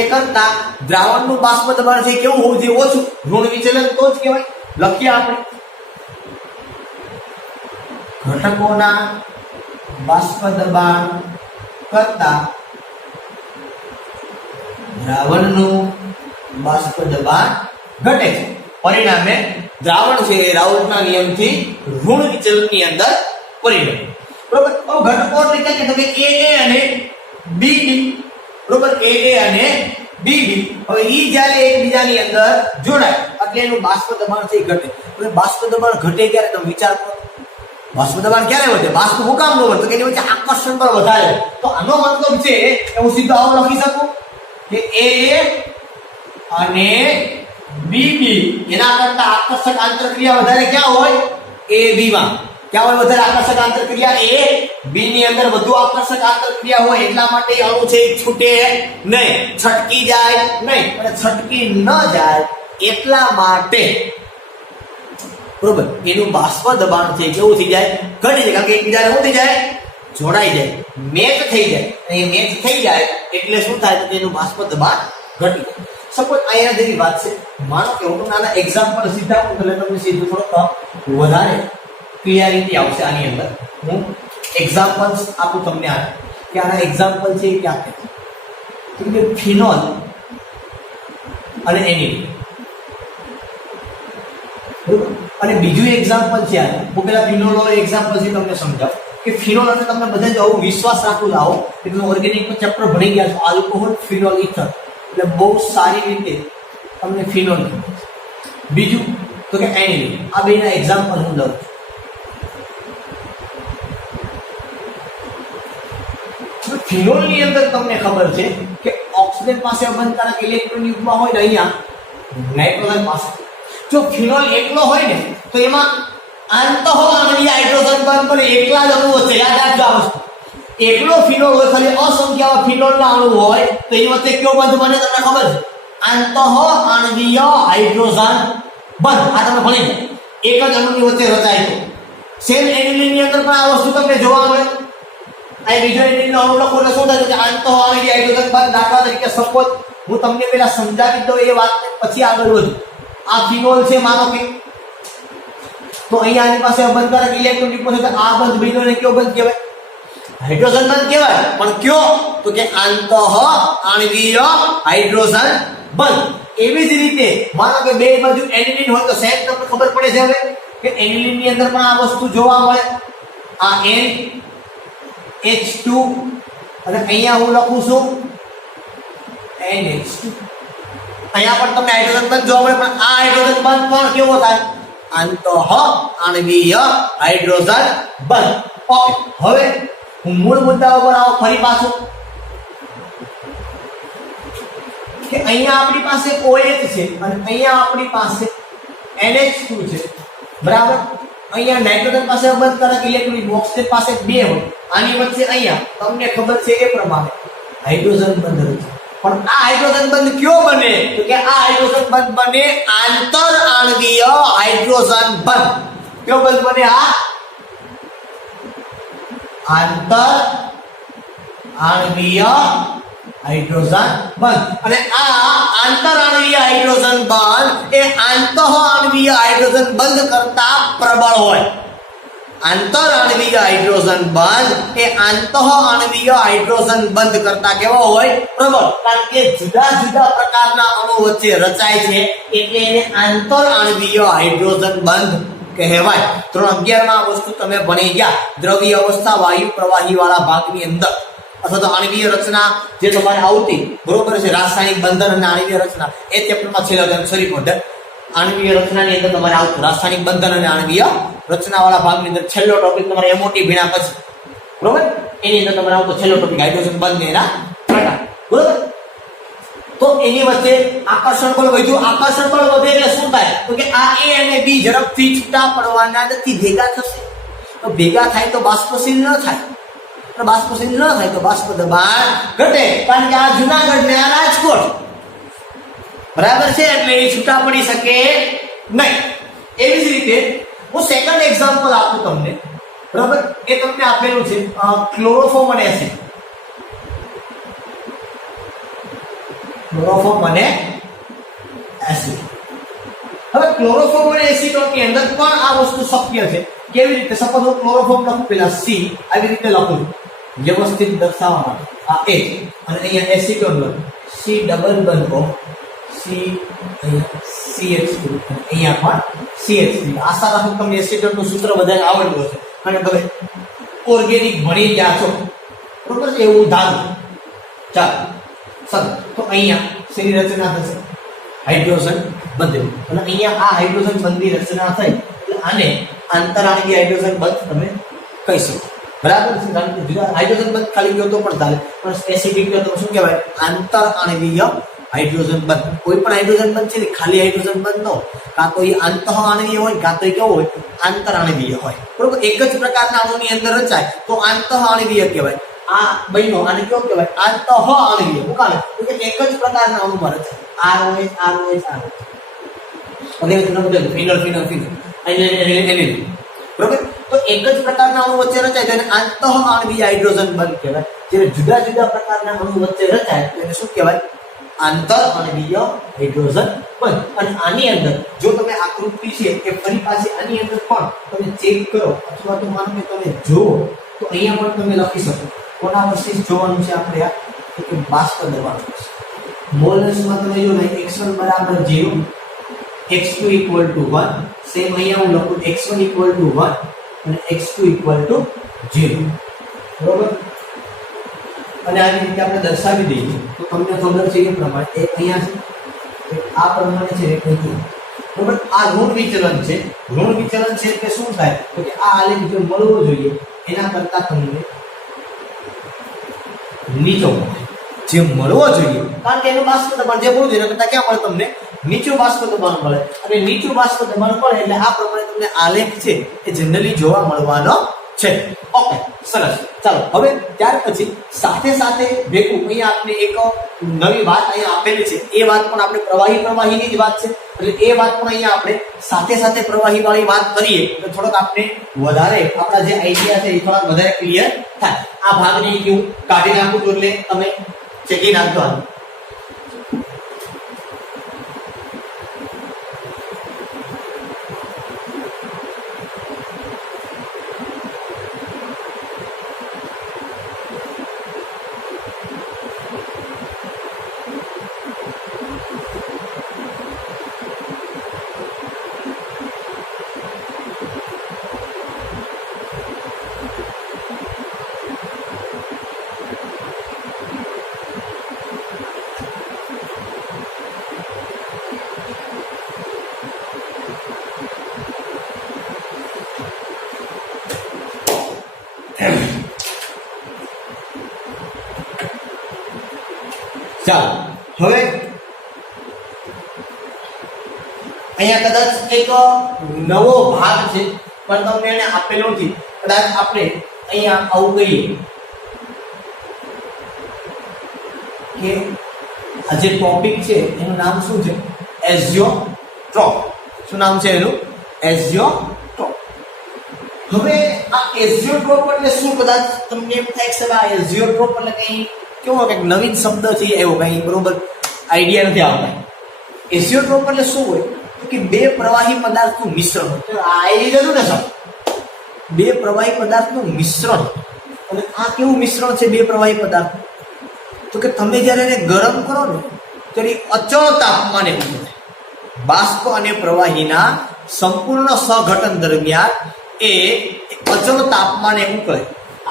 એ કરતા દ્રાવણનું બાષ્પ દબાણ છે કેવું હોવું જોઈએ? ઓછું. ઋણ વિચલન તો જ કહેવાય. લખીએ આપણે ઘટકોના બાષ્પ દબાણ કરતા દ્રાવણનું બાષ્પ દબાણ ઘટે છે. પરિણામે દ્રાવણ છે એ રાઉલ્ટના નિયમથી ઋણ વિચલનની અંદર પરિણમે. બરોબર. હવે ઘટકો એટલે કે તમે AA અને BB, બરોબર, AA અને BB. હવે ઈ જ્યારે એકબીજાની અંદર જોડાય એટલે એનું બાષ્પ દબાણ છે એ ઘટે. હવે બાષ્પ દબાણ ઘટે ક્યારે? તમે વિચાર કરો. બાષ્પ દબાણ ક્યારે વધે? બાષ્પ હું કામ ન વધે? તો કે એની વચ્ચે આકર્ષણ બળ વધારે. તો આનો મતલબ છે કે હું સીધો આવું લખી શકું કે AA અને BB એના કરતા આકર્ષક આંતરક્રિયા વધારે ક્યાં હોય? AB માં. ક્યાં હોય વધારે આકર્ષક આંતરક્રિયા? AB ની અંદર વધુ આકર્ષક આંતરક્રિયા હોય એટલા માટે અણુ છે એ છૂટે નહીં, છટકી જાય નહીં. અને છટકી ન જાય એટલા માટે, બરોબર, એનું બાષ્પ દબાણ છે કેવું થઈ જાય? ઘટી જાય. કારણ કે એકબીજાને શું થઈ જાય? જોડાઈ જાય, મેચ થઈ જાય. અને એ મેચ થઈ જાય એટલે શું થાય? તો એનું બાષ્પ દબાણ ઘટી જાય. સપોઝ અહીંયા જેવી વાત છે, માનો કે હું નાના એક્ઝામ્પલ સીધા આપું એટલે તમને સીધું થોડોક વધારે ક્લિયરિટી આવશે. આની અંદર હું એક્ઝામ્પલ્સ આપું તમને આ કે આના એક્ઝામ્પલ છે એ ક્યાં છે કે ફિનોલ અને એનિલિન. બરોબર. અને બીજું એક્ઝામ્પલ છે આ. હું પેલા ફિનોલ વાળું એક્ઝામ્પલ છે તમને સમજાવું કે ફિનોલ અને તમને બધા જ આવું વિશ્વાસ રાખું લાવો કે તમે ઓર્ગેનિકનો ચેપ્ટર ભણી ગયા છો. આલ્કોહોલ, ફિનોલ, ઇથર એટલે બહુ સારી રીતે તમને ફિનોલ. બીજું તો કે એનિલિન. આ બેના એક્ઝામ્પલ હું લઉં છું. ફિનોલ ની અંદર તમને ખબર છે કે ઓક્સિજન પાસે અબંધકારક ઇલેક્ટ્રોન યુગ્મ હોય ને અહીંયા નાઇટ્રોજન પાસે. જો ફિનોલ એકલો હોય ને તો એમાં આંતઃઆણ્વીય હાઇડ્રોજન બંધ પણ એકલા જ અણુઓ છે. યાદ રાખજો આ વસ્તુ. એકલો ફિનોલ હોય, ખાલી અસંખ્ય ફિનોલના અણુ હોય તો એની વચ્ચે કયો બંધ બને? તમને ખબર છે? આંતઃઆણ્વીય હાઇડ્રોજન બંધ. આ તમે ભણી લો. એક જ અણુની વચ્ચે રચાય તો. સેમ એનિલિન ની અંદર પણ આ વસ્તુ તમને જોવા મળે. આ બીજો એનિલિનનો અણુ લખો એટલે શું થાય કે આંતઃઆણ્વીય હાઇડ્રોજન બંધ. દાખલા તરીકે સપોઝ હું તમને પેલા સમજાવી દઉં એ વાતને પછી આગળ વધું. આ ફિનોલ છે માનો કે, તો અહીંયા આની પાસે અબંધકારક ઇલેક્ટ્રોન યુગ્મ છે. આ બંધ બીજોને કયો બંધ કહેવાય? હાઇડ્રોજન બંધ કહેવાય. પણ કયો? તો કે આંતઃઆણ્વીય હાઇડ્રોજન બંધ. એવી જ રીતે માનો કે બે બાજુ એનિલિન હોય તો સેમ તમને ખબર પડે છે હવે કે એનિલિન ની અંદર પણ આ વસ્તુ જોવા મળે. આ NH2 અને અહીંયા હું લખું છું NH2. અહીંયા પણ તમને હાઇડ્રોજન બંધ જોવા મળે. પણ આ હાઇડ્રોજન બંધ પણ કેવો થાય? આંતઃઆણ્વીય હાઇડ્રોજન બંધ. ઓકે. હવે હું મૂળ મુદ્દા ઉપર આવો ફરી પાછો કે અહીંયા આપણી પાસે OH છે અને અહીંયા આપણી પાસે NH2 છે. બરાબર. અહીંયા નાઇટ્રોજન પાસે અબંધકારક ઇલેક્ટ્રોન, ઓક્સિજન પાસે 2 હોય. આની વચ્ચે અહીંયા તમને ખબર છે એ પ્રમાણે હાઇડ્રોજન બંધ રચાય. પણ આ હાઇડ્રોજન બંધ કયો બને? તો કે આ હાઇડ્રોજન બંધ બને આંતરઆણ્વીય હાઇડ્રોજન બંધ. કયો બંધ બને? આ આંતરઆણ્વીય હાઇડ્રોજન બંધ. અને આ આંતરઆણ્વીય હાઇડ્રોજન બંધ એ આંતઃઆણ્વીય હાઇડ્રોજન બંધ કરતા પ્રબળ હોય. આંતરઆણ્વીય હાઇડ્રોજન બંધ એ આંતઃઆણ્વીય હાઇડ્રોજન બંધ કરતા કેવો હોય? પ્રબળ. કારણ કે જુદા જુદા પ્રકારના અણુ વચ્ચે રચાય છે એટલે એને આંતરઆણ્વીય હાઇડ્રોજન બંધ કહેવાય. ધોરણ 11 માં આ વસ્તુ તમે ભણી ગયા. દ્રવ્ય અવસ્થા, વાયુ પ્રવાહી વાળા ભાગની અંદર અથવા તો આણ્વીય રચના જે તમારે આવતી, બરોબર છે, રાસાયણિક બંધન અને આણ્વીય રચના એ ચેપ્ટરમાં છેલ્લા સોરી પોઈન્ટ આણ્વીય રચનાની અંદર તમારે આવતું રાસાયણિક બંધન અને આણ્વીય રચના વાળા ભાગની અંદર છેલ્લો ટોપિક તમારે એમઓટી ભીણા પછી, બરોબર, એની અંદર તમારે આવતો છેલ્લો ટોપિક હાઇડ્રોજન બંધ ને એના પ્રકાર, બરોબર. તો એની વચ્ચે આકર્ષણ બળ વધ્યું. આકર્ષણ બળ વધે એટલે શું થાય? તો કે આ A અને B ઝડપથી છૂટા પડવાના નથી, ભેગા થશે. તો ભેગા થાય તો બાષ્પશીલ ન થાય. બાષ્પશીલ ન થાય તો બાષ્પ દબાણ ઘટે. કારણ કે આ જુનાગઢ ને આ રાજકોટ બરાબર છે, એટલે એ છૂટા પડી શકે નહીં. એવી જ રીતે હું સેકન્ડ એક્ઝામ્પલ આપું તમને. બરાબર, એ તમને આપેલું છે ક્લોરોફોર્મ અને એસિડ. ક્લોરોફોર્મ અને એસિડ. હવે ક્લોરોફોર્મ અને એસિડની અંદર પણ આ વસ્તુ શક્ય છે. કેવી રીતે? સપોઝ હું ક્લોરોફોર્મ લખું, પેલા સી આવી રીતે લખું વ્યવસ્થિત દર્શાવવા માટે, આ એ, અને અહીંયા એસિટોન લખું સી ડબલ બંધ ઓ સી, CH2, અહીંયા પણ CH3. આશા રાખું તમને એસિટોનનું સૂત્ર બધાને આવડતું હશે અને તમે ઓર્ગેનિક ભણી ગયા છો. બરોબર છે, એવું ધારું. ચાલો સર, તો અહીંયા શેની રચના થશે? હાઇડ્રોજન બંધ. અને અહીંયા આ હાઇડ્રોજન બંધની રચના થઈ એટલે આને આંતરાણવીય હાઇડ્રોજન બંધ તમે કહી શકો. બરાબર છે, કારણ કે જુદા હાઇડ્રોજન બંધ ખાલી કહો તો પણ ચાલે, પણ સ્પેસિફિક કહો તો શું કહેવાય? આંતરાણવીય હાઇડ્રોજન બંધ. કોઈ પણ હાઇડ્રોજન બંધ છે ને ખાલી હાઇડ્રોજન બંધ ન હોય, કાં તો એ આંતઃઆણવીય હોય, કાં તો એ કેવો હોય? આંતરાણવીય હોય. બરોબર, એક જ પ્રકારના અણુની અંદર રચાય તો આંતઃઆણવીય કહેવાય. આ બન્યો આને કેવો કહેવાય? આંતઃઆણવીય. શું કામ? કે એક જ પ્રકારના અણુમાં રચાય. બરોબર, તો એક જ પ્રકારના અણુ વચ્ચે રચાય તેને આંતઃઆણવીય હાઇડ્રોજન બંધ કહેવાય. જ્યારે જુદા જુદા પ્રકારના અણુ વચ્ચે રચાય તેને શું કહેવાય? આંતરઆણવીય હાઇડ્રોજન બંધ. અને આની અંદર જો તમે આકૃતિ છે કે ફરી પાછી આની અંદર પણ તમે ચેક કરો અથવા તો માનો કે તમે જુઓ તો અહીંયા પણ તમે લખી શકો. કોના વર્ષથી જોવાનું છે આપણે? આ કે બાષ્પ દબાણ છે. મોલસમાં તમે જો ને x1 બરાબર 0, x2 ઇક્વલ ટુ 1. સેમ અહીંયા હું લખું x1 ઇક્વલ ટુ 1 અને x2 ઇક્વલ ટુ 0. બરોબર, અને આવી રીતે આપણે દર્શાવી દઈએ તો તમને ખબર છે એ પ્રમાણે એક અહીંયા છે, આ પ્રમાણે છે, એક અહીં. બરોબર, આ ઋણ વિચલન છે. ઋણ વિચલન છે એટલે શું થાય? તો કે આ આલેખ જે મળવો જોઈએ એના કરતા તમને નીચો મળે. જે મળવો જોઈએ, કારણ કે એનું બાષ્પ દબાણ જે મળવું જોઈએ એના કરતા ક્યાં મળે? તમને નીચું બાષ્પ દબાણ મળે. અને નીચું બાષ્પ દબાણ મળે એટલે આ પ્રમાણે તમને આલેખ છે એ જનરલી જોવા મળવાનો છે. ઓકે, સરસ. ચાલો હવે ત્યાર પછી સાથે સાથે ભેગું અહીંયા આપણે એક નવી વાત અહીંયા આપેલી છે. એ વાત પણ આપણે પ્રવાહીની જ વાત છે, એટલે એ વાત પણ અહીંયા આપણે સાથે સાથે પ્રવાહી વાળી વાત કરીએ તો થોડોક આપણે વધારે આપણા જે આઈડિયા છે એ થોડા વધારે ક્લિયર થાય. આ ભાગને હું કાઢી નાખું છું એટલે તમે ચેકી નાખજો. ચાલો હવે અહીંયા કદાચ એક નવો ભાગ છે પણ તમને એને આપેલો નથી. કદાચ આપણે અહીંયા આવું કહીએ કે આ જે ટોપિક છે એનું નામ શું છે? એઝિયોટ્રોપ. શું નામ છે એનું? એઝિયોટ્રોપ. હવે આ એઝિયોટ્રોપ એટલે શું? કદાચ તમને એમ થાય કે આ એઝિયોટ્રોપ એટલે કઈ કેવો કંઈક નવીન શબ્દ છે એવો કઈ બરોબર આઈડિયા નથી આવતા. એઝિયોટ્રોપ એટલે શું હોય? કે બે પ્રવાહી પદાર્થનું મિશ્રણ. આ આઈ લીધું ને સર, બે પ્રવાહી પદાર્થનું મિશ્રણ. અને આ કેવું મિશ્રણ છે બે પ્રવાહી પદાર્થ? તો કે તમે જ્યારે એને ગરમ કરો ને ત્યારે અચળ તાપમાને ઉકળે. બાષ્પ અને પ્રવાહીના સંપૂર્ણ સહઘટન દરમિયાન એ અચળ તાપમાને ઉકળે.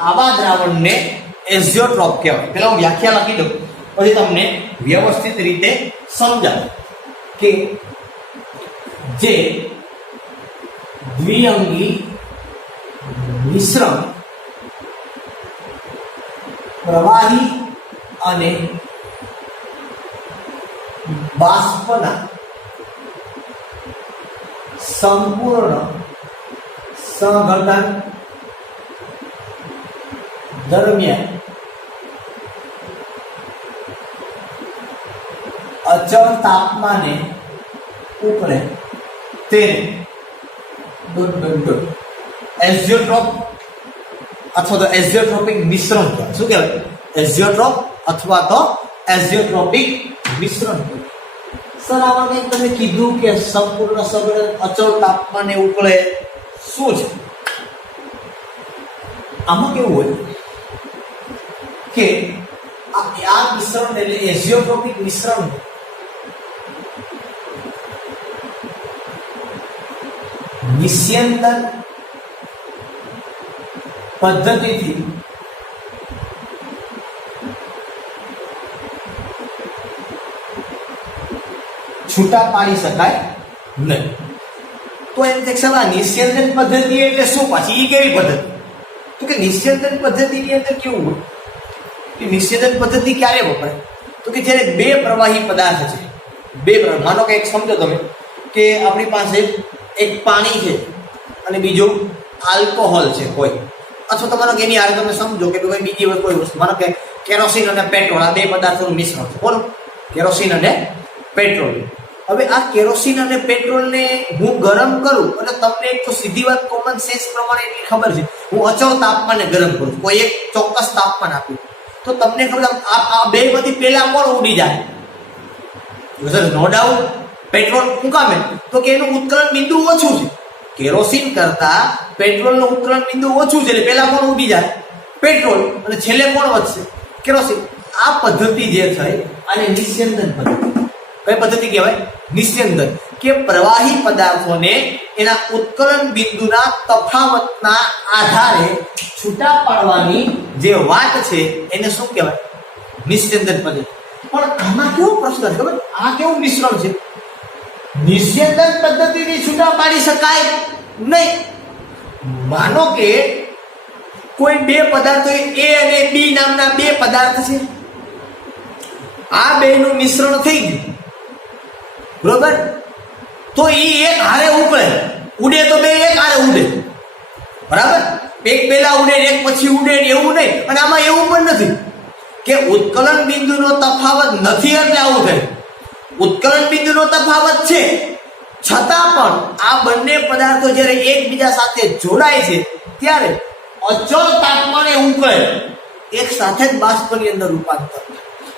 આવા દ્રાવણને એઝિયોટ્રોપ કહેવાય. પેલા હું વ્યાખ્યા લખી દઉં પછી તમને વ્યવસ્થિત રીતે સમજાય કે જે દ્વિઅંગી મિશ્રણ પ્રવાહી અને બાષ્પના સંપૂર્ણ સહઘટન દરમિયાન અચળ તાપમાને ઉકળે તેને એઝિયોટ્રોપ અથવા તો એઝિયોટ્રોપિક મિશ્રણ કહેવાય. શું કહેવાય? એઝિયોટ્રોપ અથવા તો એઝિયોટ્રોપિક મિશ્રણ કહેવાય. સર આપણે તમે કીધું કે સંપૂર્ણ સગળ અચળ તાપમાને ઉકળે શું છે? આમાં કેવું હોય કે આ મિશ્રણ એટલે એઝિયોટ્રોપિક મિશ્રણ નિસ્યંદન પદ્ધતિથી છૂટા પાડી શકાય નહીં. તો એમ છે કે નિસ્યંદન પદ્ધતિ એટલે શું? પાછી એ કેવી પદ્ધતિ? તો કે નિસ્યંદન પદ્ધતિની અંદર કેવું હોય કે નિસ્યંદન પદ્ધતિ ક્યારે વપરાય? તો કે જ્યારે બે પ્રવાહી પદાર્થ છે, બે માનો કે એક સમજો તમે કે આપણી પાસે એક પાણી છે અને બીજો આલ્કોહોલ છે કોઈ, અથવા તમારો કે એની હારે તમે સમજો કે કોઈ બીજી કોઈ વસ્તુ, માનો કે કેરોસીન અને પેટ્રોલ, આ બે પદાર્થોનું મિશ્રણ છે. બોલો, કેરોસીન અને પેટ્રોલ. હવે આ કેરોસીન અને પેટ્રોલને હું ગરમ કરું અને તમને એક તો સીધી વાત કોમન સેન્સ પ્રમાણે એટલી ખબર છે, હું અચળ તાપમાને ગરમ કરું, કોઈ એક ચોક્કસ તાપમાન આપ્યું તો તમને ખબર આ બે માંથી પહેલા કોણ ઉડી જાય? No doubt petrol. શું કામે? તો કે એનું ઉત્કલન બિંદુ ઓછું છે, કેરોસીન કરતા પેટ્રોલનું ઉત્કલન બિંદુ ઓછું છે, એટલે પહેલા કોણ ઉડી જાય? પેટ્રોલ. અને છેલ્લે કોણ વધશે? કેરોસીન. આ પદ્ધતિ જે થઈ અને નિસ્યંદન પદ્ધતિ. કઈ પદ્ધતિ કહેવાય? નિસ્યંદન. કે પ્રવાહી પદાર્થોને એના ઉત્કલન બિંદુના તફાવતના આધારે છૂટા પાડવાની જે વાત છે એને શું કહેવાય? નિસ્યંદન પદ્ધતિ. પણ આમાં કેવો પ્રશ્ન છે ખબર? આ કેવું મિશ્રણ છે? નિસ્યંદન પદ્ધતિથી છૂટા પાડી શકાય નહીં. માનો કે કોઈ બે પદાર્થો A અને B નામના બે પદાર્થ છે, આ બેનું મિશ્રણ થઈ ગયું, બરોબર? તો એ એક હારે ઉડે તો બે એક હારે ઉડે, બરાબર? એક પહેલા ઉડે એક પછી ઉડે એવું નહીં. અને આમાં એવું પણ નથી કે ઉત્કલન બિંદુનો તફાવત નથી એટલે આવું થાય. ઉત્કલન બિંદુનો તફાવત છે છતાં પણ આ બંને પદાર્થો જ્યારે એકબીજા સાથે જોડાય છે ત્યારે અચળ તાપમાને ઉકળે, એક સાથે જ બાષ્પની અંદર રૂપાંતર.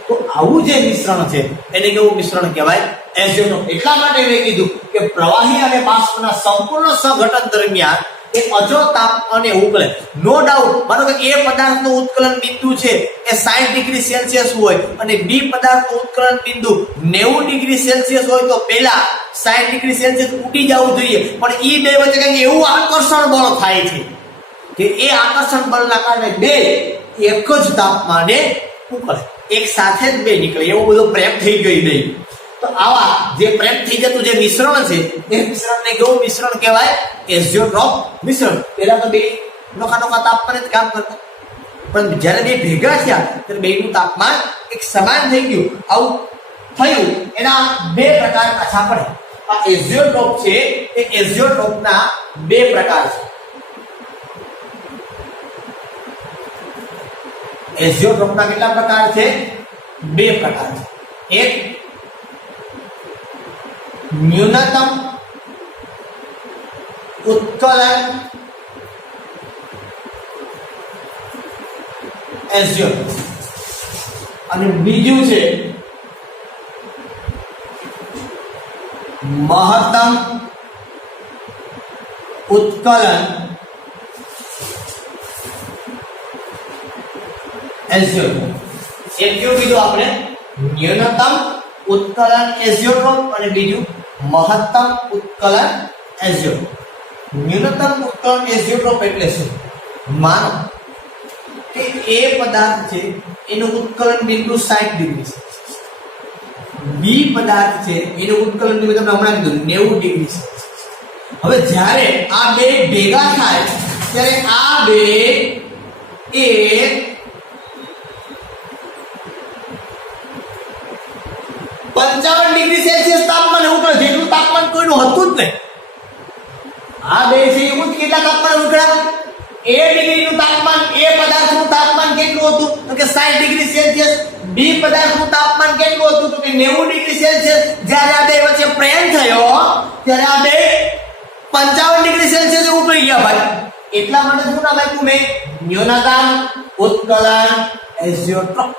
તો આવું જે મિશ્રણ છે એને કેવું મિશ્રણ કહેવાય? એઝિયોટ્રોપ. એટલા માટે મેં કીધું કે પ્રવાહી અને બાષ્પના સંપૂર્ણ સહઘટન દરમિયાન એક અચળ તાપમાને ઉકળે. નો ડાઉટ માનો કે એ પદાર્થનું ઉત્કલન બિંદુ છે એ 60 ડિગ્રી સેલ્સિયસ હોય અને બી પદાર્થનું ઉત્કલન બિંદુ 90 ડિગ્રી સેલ્સિયસ હોય તો પહેલા 60 ડિગ્રી સેલ્સિયસ ઉડી જવું જોઈએ. પણ એ બે વચ્ચે કંઈક એવું આકર્ષણ બળ થાય છે કે એ આકર્ષણ બળના કારણે બે એક જ તાપમાને ઉકળે, એક સાથે જ બે નીકળે. એવો બધો પ્રેમ થઈ ગઈ નહીં. તો આવા જે પ્રેમ થઈ જતું જે મિશ્રણ છે એ મિશ્રણને કેવું મિશ્રણ કહેવાય? એઝિયોટ્રોપ મિશ્રણ. પહેલા તો બે નોખા તાપમાને જ કામ કરતા, પણ જ્યારે બે ભેગા થયા ત્યારે બેનું તાપમાન એક સમાન થઈ ગયું. આવું થયું. એના બે પ્રકાર પાછા પડે. આ એઝિયોટ્રોપ છે એ એઝિયોટ્રોપના બે પ્રકાર છે. એઝિયોટ્રોપના કેટલા પ્રકાર છે? બે પ્રકાર છે. એક ન્યૂનતમ ઉત્કલન એઝિયોટ્રોપ અને બીજું છે મહત્તમ ઉત્કલન એઝિયોટ્રોપ. એક કયું કીધું આપણે? ન્યૂનતમ ઉત્કલન એઝિયોટ્રોપ અને બીજું મહત્તમ ઉત્કલન એઝિયોટ્રોપ. ન્યૂનતમ ઉત્કલન એઝિયોટ્રોપ એટલે શું? માનો કે એ પદાર્થ છે એનું ઉત્કલન બિંદુ 60 ડિગ્રી છે, બી પદાર્થ છે એનું ઉત્કલન બિંદુ તમને હમણાં કીધું 90 ડિગ્રી છે. હવે જ્યારે આ બે ભેગા થાય ત્યારે આ બે એ 55 ડિગ્રી સેલ્સિયસ તાપમાને ઉકળે, જેટલું તાપમાન કોઈનું હતું જ નહીં. આ બે છે એવું કેટલા તાપમાને ઉકળ્યા? A ડિગ્રીનું તાપમાન, એ પદાર્થનું તાપમાન કેટલું હતું? તો કે 60 ડિગ્રી સેલ્સિયસ. બી પદાર્થનું તાપમાન કેટલું હતું તો કે 90 ડિગ્રી સેલ્સિયસ. જ્યારે આ બે વચ્ચે પ્રેમ થયો ત્યારે આ બે 55 ડિગ્રી સેલ્સિયસ ઉકળી ગયા ભાઈ. એટલા માટે શું નામ આપ્યું મેં? ન્યૂનતમ ઉત્કલન એઝિયોટ્રોપ.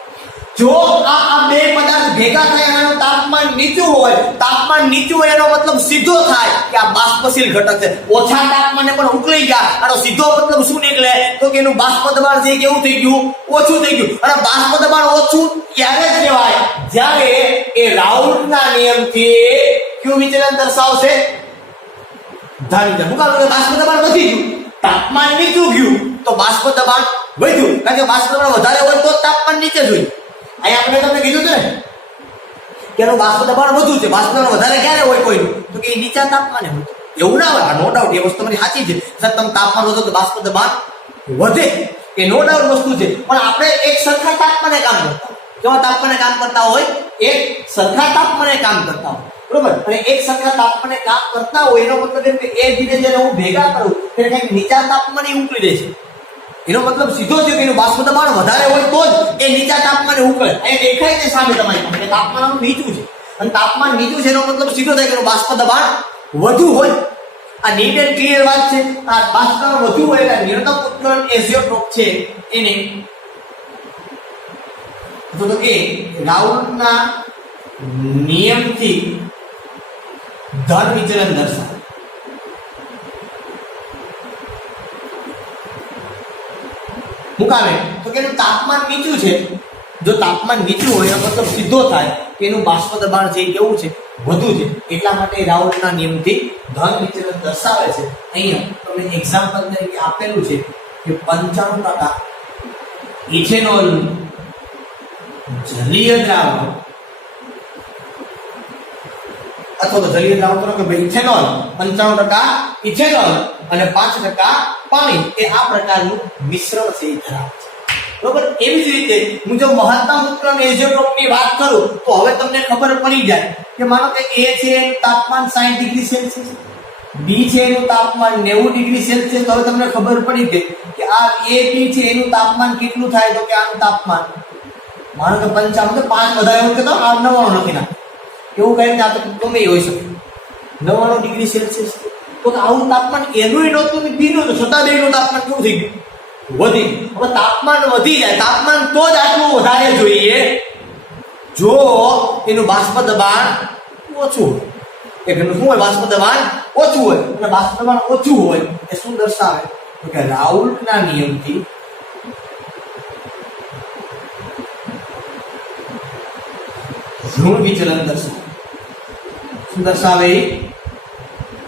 જો આ બે પદાર્થ ભેગા થાય અને તાપમાન નીચું હોય, તાપમાન નીચું હોય એનો મતલબ સીધો થાય કે આ બાષ્પશીલ ઘટક છે. ઓછા તાપમાને પણ ઉકળી ગયા આનો સીધો મતલબ શું નીકળે તો કે એનું બાષ્પ દબાણ છે કેવું થઈ ગયું? ઓછું થઈ ગયું. અને બાષ્પ દબાણ ઓછું ક્યારે કહેવાય? જ્યારે એ રાઉલ્ટના નિયમથી કયું વિચલન દર્શાવશે? ધારી હું કારણ કે બાષ્પ દબાણ વધી ગયું, તાપમાન નીચું ગયું તો બાષ્પ દબાણ વધ્યું. કારણ કે બાષ્પ દબાણ વધારે હોય તો તાપમાન નીચે જોઈએ. અહીંયા આપણે તમને કીધું હતું ને કે એનું બાષ્પ દબાણ વધુ છે. બાષ્પ દબાણ વધારે ક્યારે હોય કોઈનું? તો કે નીચા તાપમાને હોય. એવું ના હોય. નો ડાઉટ એ વસ્તુ તમારી સાચી છે. સર તમે તાપમાન વધો તો બાષ્પ દબાણ વધે એ નો ડાઉટ વસ્તુ છે. પણ આપણે એક સરખા તાપમાને કામ કરતા હોય. કેવા તાપમાને કામ કરતા હોય? એક સરખા તાપમાને કામ કરતા હોય. બરોબર. અને એક સરખા તાપમાને કામ કરતા હોય એનો મતલબ એમ કે એ ધીરે ધીરે હું ભેગા કરું એટલે કંઈક નીચા તાપમાને ઉકળી દે છે. એનો મતલબ સીધો છે કે એનું બાષ્પ દબાણ વધારે હોય તો જ એ નીચા તાપમાને ઉકળે. અહીં દેખાય છે સામે તમારી પાસે તાપમાન નીચું છે અને તાપમાન નીચું છે એનો મતલબ સીધો થાય કે એનું બાષ્પ દબાણ વધુ હોય. આ નીટ એન્ડ ક્લિયર વાત છે. આ બાષ્પ દબાણ વધુ હોય એટલે ન્યૂનતમ ઉત્કલન એઝિયોટ્રોપ છે એને તો કે રાઉલ્ટના નિયમથી ધન વિચલન દર્શાવે. મુકામે તો કે એનું તાપમાન નીચું છે. જો તાપમાન નીચું હોય એનો મતલબ સીધો થાય કે એનું બાષ્પ દબાણ છે કેવું છે? વધુ છે. એટલા માટે રાઉલ્ટના નિયમથી ધન વિચલન દર્શાવે છે. અહીંયા તમને એક્ઝામ્પલ તરીકે આપેલું છે કે 95% ઇથેનોલ જલીય દ્રાવણ અથવા તો જલીય દ્રાવણ કરો કે ભાઈ ઇથેનોલ 95% ઇથેનોલ અને 5% પાણી એ આ પ્રકારનું મિશ્રણ છે ધરાવે છે. બરોબર. એવી જ રીતે હું જો મહત્તમ ઉત્કલન એઝિયોટ્રોપની વાત કરું તો હવે તમને ખબર પડી જાય કે માનો કે એ છે એનું તાપમાન 60 ડિગ્રી સેલ્સિયસ, બી છે એનું તાપમાન 90 ડિગ્રી સેલ્સિયસ. તો હવે તમને ખબર પડી ગઈ કે આ એ બી છે એનું તાપમાન કેટલું થાય તો કે આનું તાપમાન માનો કે 55 તો 5 વધારે હોય તો આ 99 લખી નાખ. એવું કઈ ના તો ગમે એ હોઈ શકે 99 ડિગ્રી સેલ્સિયસ. તો આવું તાપમાન એનું નહોતું ને બીનું તો છતાં બેનું તાપમાન કેવું થઈ ગયું? વધી. હવે તાપમાન વધી જાય તાપમાન તો જ આટલું વધારે જોઈએ જો એનું બાષ્પ દબાણ ઓછું હોય. એનું શું હોય? બાષ્પ દબાણ ઓછું હોય. અને બાષ્પ દબાણ ઓછું હોય એ શું દર્શાવે તો કે રાઉલ્ટના નિયમથી ઋણ વિચલન દર્શાવે. શું દર્શાવે?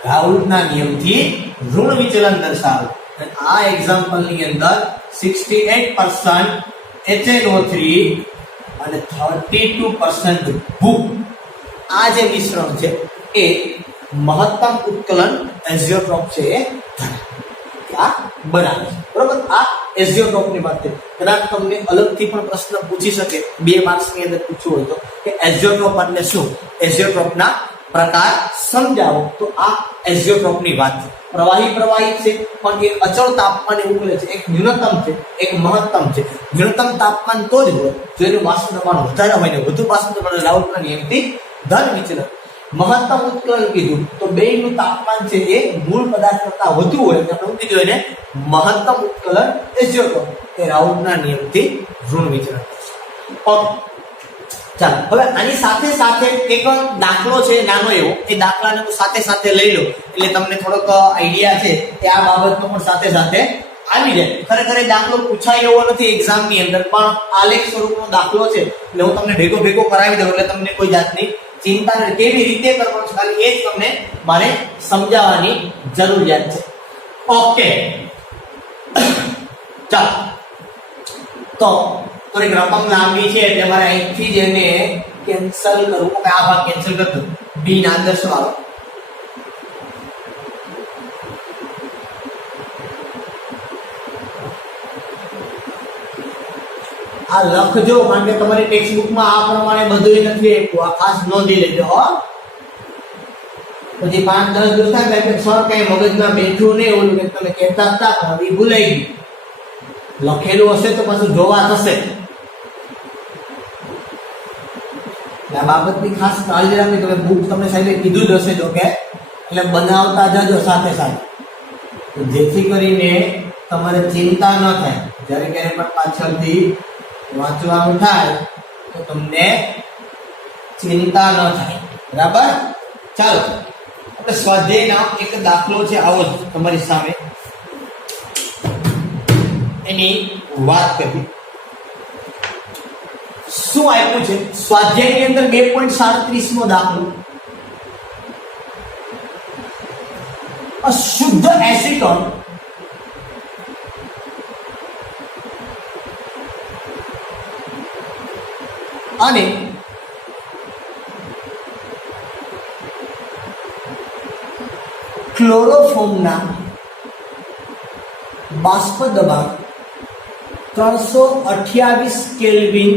રાઉલ્ટના નિયમથી ઋણ વિચલન દર્શાવે. અને આ એક્ઝામ્પલ ની અંદર 68% HNO3 અને 32% ભૂ આ જે મિશ્રણ છે એ મહત્તમ ઉત્કલન એઝિયોટ્રોપ છે એ આ બનાવે છે. બરોબર. આ એઝિયોટ્રોપની વાત છે. કદાચ તમને અલગથી પણ પ્રશ્ન પૂછી શકે 2 માર્ક્સની અંદર પૂછવું હોય તો કે એઝિયોટ્રોપ એટલે શું? એઝિયોટ્રોપના પ્રકાર સમજાવો. તો આ એઝિયોટ્રોપની વાત છે. પ્રવાહી છે પણ એ અચળ તાપમાને ઉકળે છે. એક ન્યૂનતમ છે એક મહત્તમ છે. ન્યૂનતમ તાપમાન તો જ હોય જો એનું બાષ્પ દબાણ વધારે હોય ને વધુ બાષ્પ દબાણ રાઉલ્ટના નિયમથી ધન વિચલન. મહત્તમ ઉત્કલન કીધું તો બેનું તાપમાન છે એ મૂળ પદાર્થ કરતા વધુ હોય એટલે આપણે કીધું એને મહત્તમ ઉત્કલન એઝિયોટ્રોપ એ રાઉલ્ટના નિયમથી ઋણ વિચલન. ઓકે ચાલો હવે આની સાથે સાથે એક દાખલો છે નાનો એવો. એ દાખલાને હું સાથે સાથે લઈ લો એટલે તમને થોડોક આઈડિયા છે કે આ બાબતનો પણ સાથે સાથે આવી જાય. ખરેખર એ દાખલો પૂછાય એવો નથી એક્ઝામની અંદર પણ આલેખ સ્વરૂપનો દાખલો છે એટલે હું તમને ભેગો કરાવી દઉં એટલે તમને કોઈ જાતની ચિંતા નથી. કેવી રીતે કરવાનું ખાલી એ જ તમને મારે સમજાવવાની જરૂરિયાત છે. ઓકે ચાલો તો થોડીક રકમ લાંબી છે એટલે મારે અહીંથી જ એને કેન્સલ કરવું. આ ભાગ કેન્સલ કરી દો. બી ના અંદર શું આવે? આ લખજો કારણ કે તમારી ટેક્સ્ટ બુકમાં આ પ્રમાણે બધું નથી આપ્યું. આ ખાસ નોંધી લેજો હો. પછી 5-10 દિવસ થાય કે સર કઈ મગજમાં બેઠું નહીં ઓલું કે તમે કહેતા હતા પણ એ ભૂલાઈ ગયું. લખેલું હશે તો પાછું જોવા થશે. આ બાબતની ખાસ કાળજી રાખવી. તમે બુક તમને સાહેબે કીધું જ હશે જો કે એટલે બનાવતા જજો સાથે સાથે, જેથી કરીને તમારે ચિંતા ન થાય. જ્યારે ક્યારે પણ પાછળથી વાંચવાનું થાય તો તમને ચિંતા ન થાય. બરાબર? ચાલો આપણે સ્વાધ્યાયનો એક દાખલો છે આવો જ તમારી સામે, એની વાત કરી. શું આપ્યું છે સ્વાધ્યાયની અંદર? 2.37 નો દાખલો. શુદ્ધ એસિટોન અને ક્લોરોફોર્મના બાષ્પ દબાણ 328 કેલ્વિન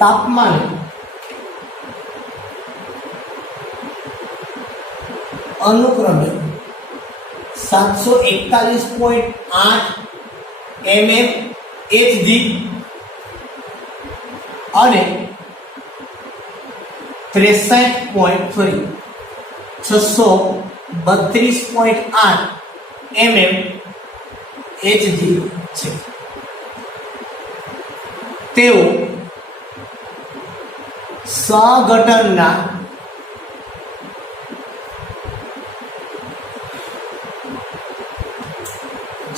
તાપમાન અનુક્રમે 741.8 mmHg અને 632.8 mmHg છે. તેઓ સહઘટનના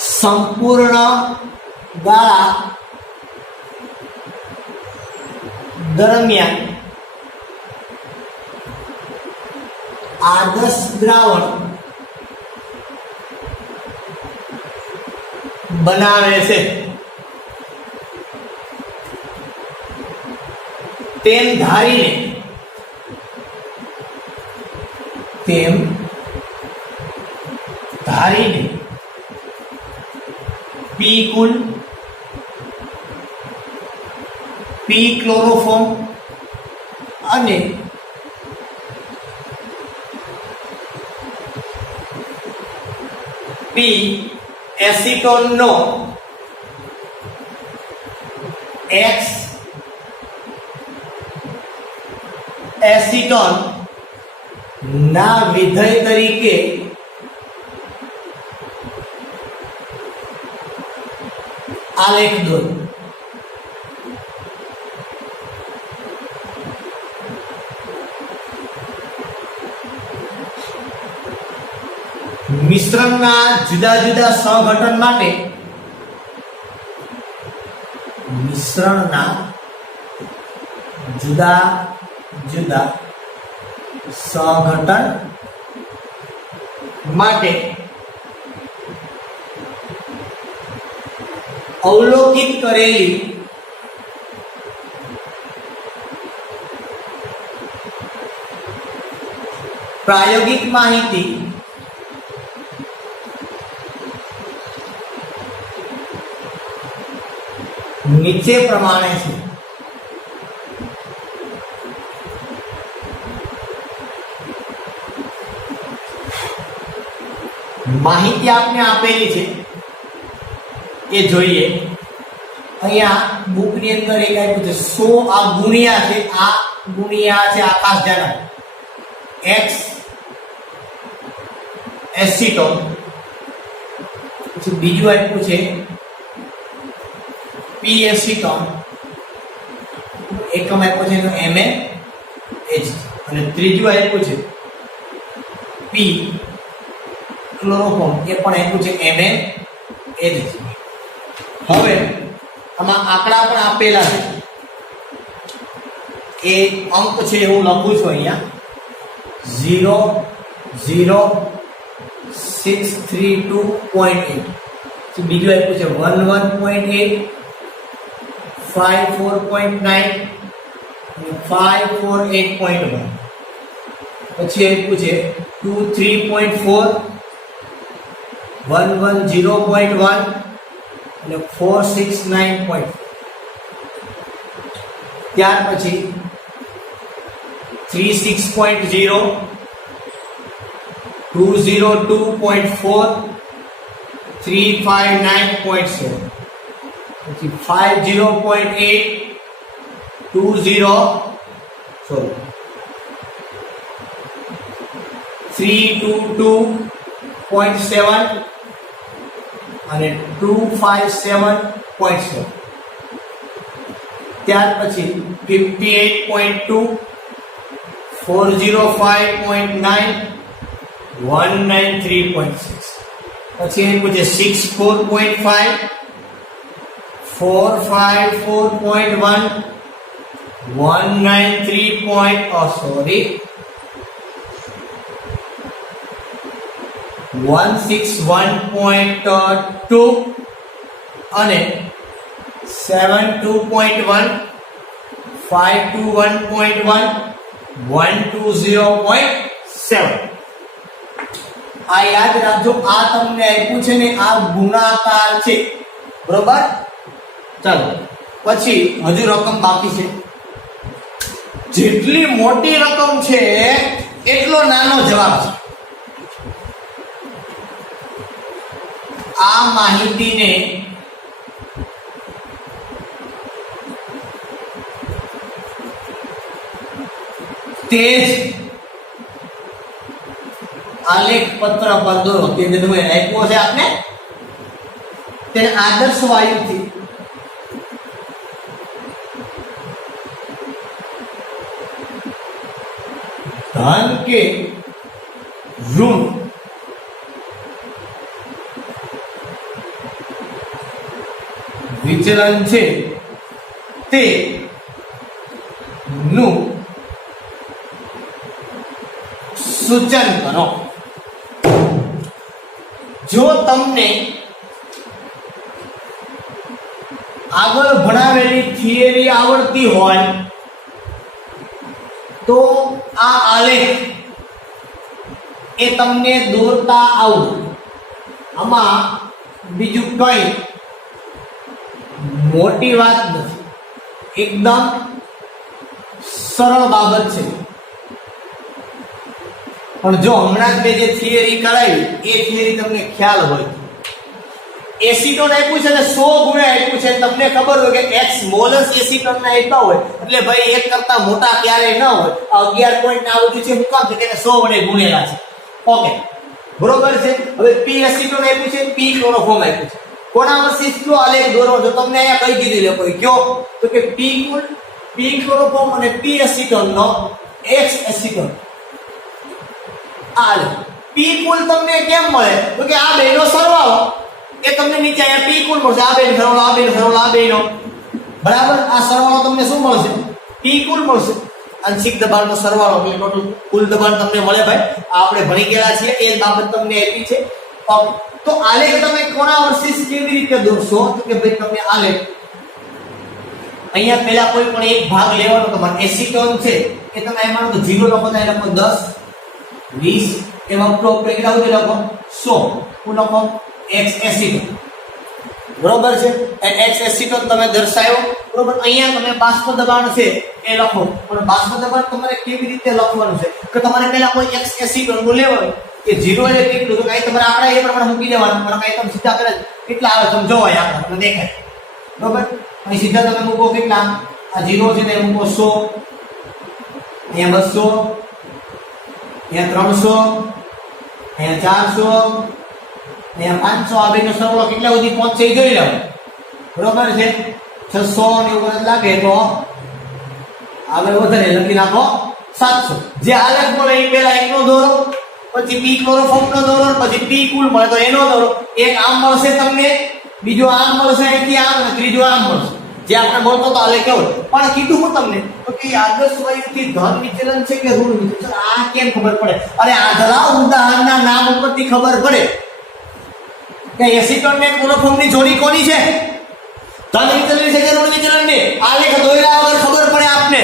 સંપૂર્ણ ગાળા દરમિયાન આદર્શ દ્રાવણ બનાવે છે. તેમ ધારીને પી કુલ, પી ક્લોરોફોર્મ અને પી એસિટોનનો એક્સ એસિટોન ના વિધેય તરીકે આલેખ દોરો. મિશ્રણના જુદા જુદા સહઘટન માટે મિશ્રણના જુદા જુદા સહઘટન માટે અવલોકિત કરેલી પ્રાયોગિક માહિતી નીચે પ્રમાણે છે. માહિતી આપને આપેલી છે એ જોઈએ. અહીંયા બુકની અંદર એક આપ્યું છે 100. આ ગુણ્યા છે, આ ગુણ્યા છે, આ ખાસ ધ્યાન રાખો. એક્સ એસિટોન, પછી બીજું આપ્યું છે પી એસિટોન, એકમ આપ્યો છે એનો MnH, અને ત્રીજું આપ્યું છે પી ક્લોરોફોર્મ, એ પણ આપ્યું છે MnH. હવે આમાં આંકડા પણ આપેલા છે, એ અંક છે હું લખું છું અહીંયા 00632.8. બીજું આપ્યું છે 11.8, 54.9 548.1. પછી આપ્યું છે 23.4, 110.1 અને 469. ત્યાર પછી 36.0, 202.4, 359.7, પછી 50.8, 322.7 અને 257.7 ત્યાર પછી 58.2 405.9 193.6 પછી એ પૂછે 64.5 454.1 161.2 અને 72.1 521.1 120.7 આ યાદ રાખજો આ તમને આપ્યું છે ને આ ગુણાકાર છે બરોબર ચાલો પછી હજુ રકમ બાકી છે જેટલી મોટી રકમ છે એટલો નાનો જવાબ છે આ માહિતીને તેજ આલેખ પત્ર પર દોરો તે બધું આપ્યો છે આપને તેને આદર્શ વાયુથી ધન કે ઋણ વિચલન છે તે નું સૂચન કરો જો તમને આગળ ભણાવેલી થિયરી આવડતી હોય તો આ આલેખ એ તમને દોરતા આવડે આમાં બીજું કઈ મોટી વાત નથી એકદમ સરળ બાબત છે પણ જો હમણાં જ મેં જે થિયરી કરાવી એ થિયરી તમને ખ્યાલ હોય એસિટોન આપ્યું છે ને 100 ગુણ્યા આપ્યું છે તમને ખબર હોય કે x મોલસ એસિટોન ના આપ્યા હોય એટલે ભાઈ એક કરતા મોટા ક્યારેય ન હોય 11 પોઈન્ટ ના આવતું છે હું કામ છે કે 100 વડે ગુણેલા છે ઓકે બરોબર છે હવે p એસિટોન આપ્યું છે p ક્લોરોફોર્મ આપ્યું છે કોના વસ્તુનો આલેખ દોરો જો તમને અહીંયા કહી દીધી લે કોઈ કયો તો કે p કુલ p ક્લોરોફોર્મ અને p એસિટોન નો x એસિટોન આલેખ p કુલ તમને કેમ મળે તો કે આ બેનો સરવાળો એ તમને નીચે અહીંયા p કુલ મળશે આ બેનો સરવાળો આ બેનો સરવાળો આ બેનો બરાબર આ સરવાળો તમને શું મળશે p કુલ મળશે આંશિક દબાણનો સરવાળો એટલે ટોટલ કુલ દબાણ તમને મળે ભાઈ આપણે ભણી ગયા છીએ એ બાબત તમને આપી છે તો આલેખ તમે કોના વર્સિસ કેવી રીતે દોરશો તો કે ભાઈ તમે આલેખ અહીંયા પહેલા કોઈ પણ એક ભાગ લેવાનો તમારે એસિટોન છે એ તમે એમાં તો 0 લખો તો લખો 10 20 એમાં કેટલા સુધી લખો 100 લખો x એસિટોન બરોબર છે x એસિટોન તમે દર્શાવ્યો બરોબર અહીંયા તમે બાષ્પ દબાણ છે એ લખો પણ બાષ્પ દબાણ તમારે કેવી રીતે લખવાનું છે કે તમારે પહેલા કોઈ x એસિટોન નું લેવાનું કે 0 એટલે કેટલું તો કઈ તમારે આંકડા એ પ્રમાણે મૂકી દેવાનું પણ કઈ તમે સીધા કરે કેટલા આવે તમે જોવો આંકડા તમને દેખાય બરોબર અહીં સીધા તમે મૂકો કેટલા આ 0 છે ને મૂકો 100 અહીંયા 200 અહીંયા 300 અહીંયા 400 અહીંયા 500 આ બેનો સરવાળો કેટલા સુધી પહોંચે એ જોઈ લેવું બરોબર છે 600 ને ઉપર લાગે તો આગળ વધારે લખી નાખો 700 જે આલેખ મળે એ પહેલા એકનો દોરો પછી p ક્લોરોફોર્મ નો દોરો પછી p કુલ મળે તો એનો દોરો એક આમ મળશે તમને બીજો આમ મળશે અહીંથી આમ અને ત્રીજો આમ મળશે જે આપણે બોલતો તો આલેખ કેવો પણ કીધું હું તમને તો કે આદર્શ વાયુથી ધન વિચલન છે કે ઋણ વિચલન આ કેમ ખબર પડે અરે આધલા ઉદાહરણના નામ ઉપરથી ખબર પડે કે એસિટોન ને ક્લોરોફોર્મ ની જોડી કોની છે ધન વિચલન છે કે ઋણ વિચલન ની આલેખ દોર્યા વગર ખબર પડે આપને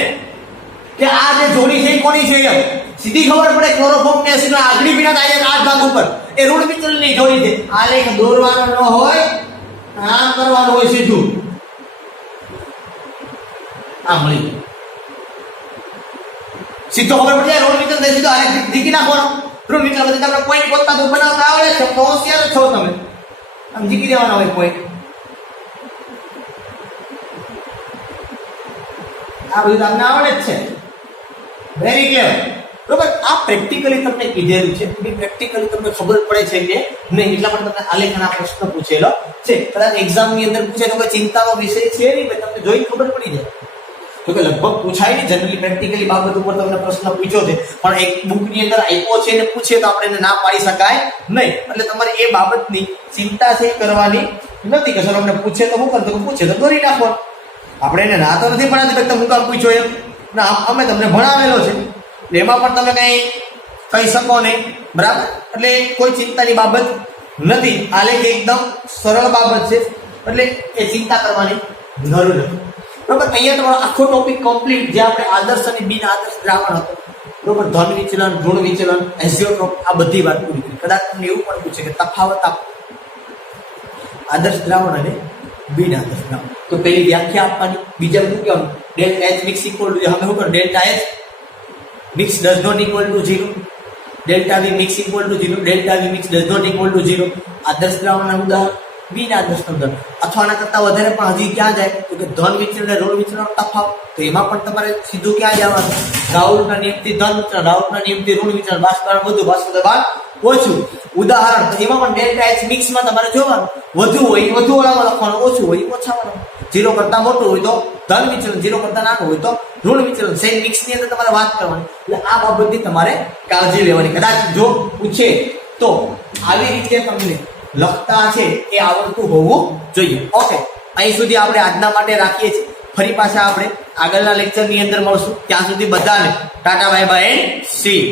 કે આ જે જોડી છે કોની છે એમ સીધી ખબર પડે ક્લોરોફોર્મ ને એસિટોન આગળી પીડા થાય આ ભાગ ઉપર એ ઋણ વિચલન ની જોડી છે આલેખ દોરવાનો ન હોય આમ કરવાનું હોય સીધું આ મળી સીધો ખબર પડી જાય ઋણ વિચલન થઈ સીધો આલેખ દીકી નાખવાનો ઋણ વિચલન પછી તમને પોઈન્ટ ગોતતા તો બનાવતા આવડે છે તો હોશિયાર છો તમે આમ દીકી દેવાના હોય પોઈન્ટ આ બધું તમને આવડે જ છે. Very clear. બરોબર. આ પ્રેક્ટિકલી તમને કીધેલું છે. પ્રેક્ટિકલી તમને ખબર પડે છે કે નહીં, એટલા માટે તમને આલેખના પ્રશ્ન પૂછેલો છે. કદાચ એક્ઝામ ની અંદર પૂછે તો કોઈ ચિંતાનો વિષય છે નહીં, તમને જોઈને ખબર પડી જાય. તો કે લગભગ પૂછાય નહીં, જનરલી પ્રેક્ટિકલી બાબત ઉપર તમને પ્રશ્ન પૂછ્યો છે, પણ એક બુક ની અંદર આપ્યો છે ને પૂછે તો આપણે એને ના પાડી શકાય નહીં. એટલે તમારે એ બાબતની ચિંતા છે કરવાની નથી કે સર અમને પૂછે તો હું કરતો, પૂછે તો દોરી નાખો. આપણે એને ના તો નથી ભણાવતી, તમે હું કામ પૂછ્યો એમ ના, અમે તમને ભણાવેલો છે એટલે એમાં પણ તમે કઈ કહી શકો નહીં. બરાબર. એટલે કોઈ ચિંતાની બાબત નથી. આલેખ એકદમ સરળ બાબત છે, એટલે એ ચિંતા કરવાની જરૂર નથી. બરોબર. અહીંયા તમારો આખો ટોપિક કમ્પ્લીટ, જે આપણે આદર્શ અને બિન આદર્શ દ્રાવણ હતો, બરોબર, ધન વિચલન, ઋણ વિચલન, એઝિયોટ્રોપ, આ બધી વાત પૂરી કરી. કદાચ તમને એવું પણ પૂછે કે તફાવત આપો આદર્શ દ્રાવણ અને બિન આદર્શ દ્રાવણ, તો પેલી વ્યાખ્યા આપવાની, બીજા શું કહેવાનું, delta H mix equal to, હવે શું કરો, delta H mix does not equal to 0, delta V mix equal to 0, delta V mix does not equal to 0. આદર્શ દ્રાવણના ઉદાહરણ, બિન આદર્શ ઉદાહરણ. અથવા આના કરતા વધારે પણ હજી ક્યાં જાય તો કે ધન વિચલન અને ઋણ વિચલનનો તફાવત, તો એમાં પણ તમારે સીધું ક્યાં જવાનું, રાઉલના નિયમથી ધન વિચલન, રાઉલના નિયમથી ઋણ વિચલન, બાષ્પીભવન વધુ, બાષ્પીભવન ઓછું. ઉદાહરણ, તો એમાં પણ ડેલ્ટા એચ મિક્સમાં તમારે જોવાનું, વધુ હોય વધુ વાળામાં લખવાનું, ઓછું હોય ઓછા વાળામાં. 0 કરતા મોટું હોય તો ધન વિચલન, 0 કરતા નાનું હોય તો ઋણ વિચલન. સેમ મિક્સ ની અંદર તમારે વાત કરવાની. એટલે આ બાબતની તમારે કાળજી લેવાની. કદાચ જો પૂછે તો આવી રીતે તમને લખતા છે એ આવડતું હોવું જોઈએ. ઓકે, અહીં સુધી આપણે આજના માટે રાખીએ છીએ. ફરી પાછા આપણે આગળના લેક્ચરની અંદર મળશું. ત્યાં સુધી બધાને Tata bye bye and C.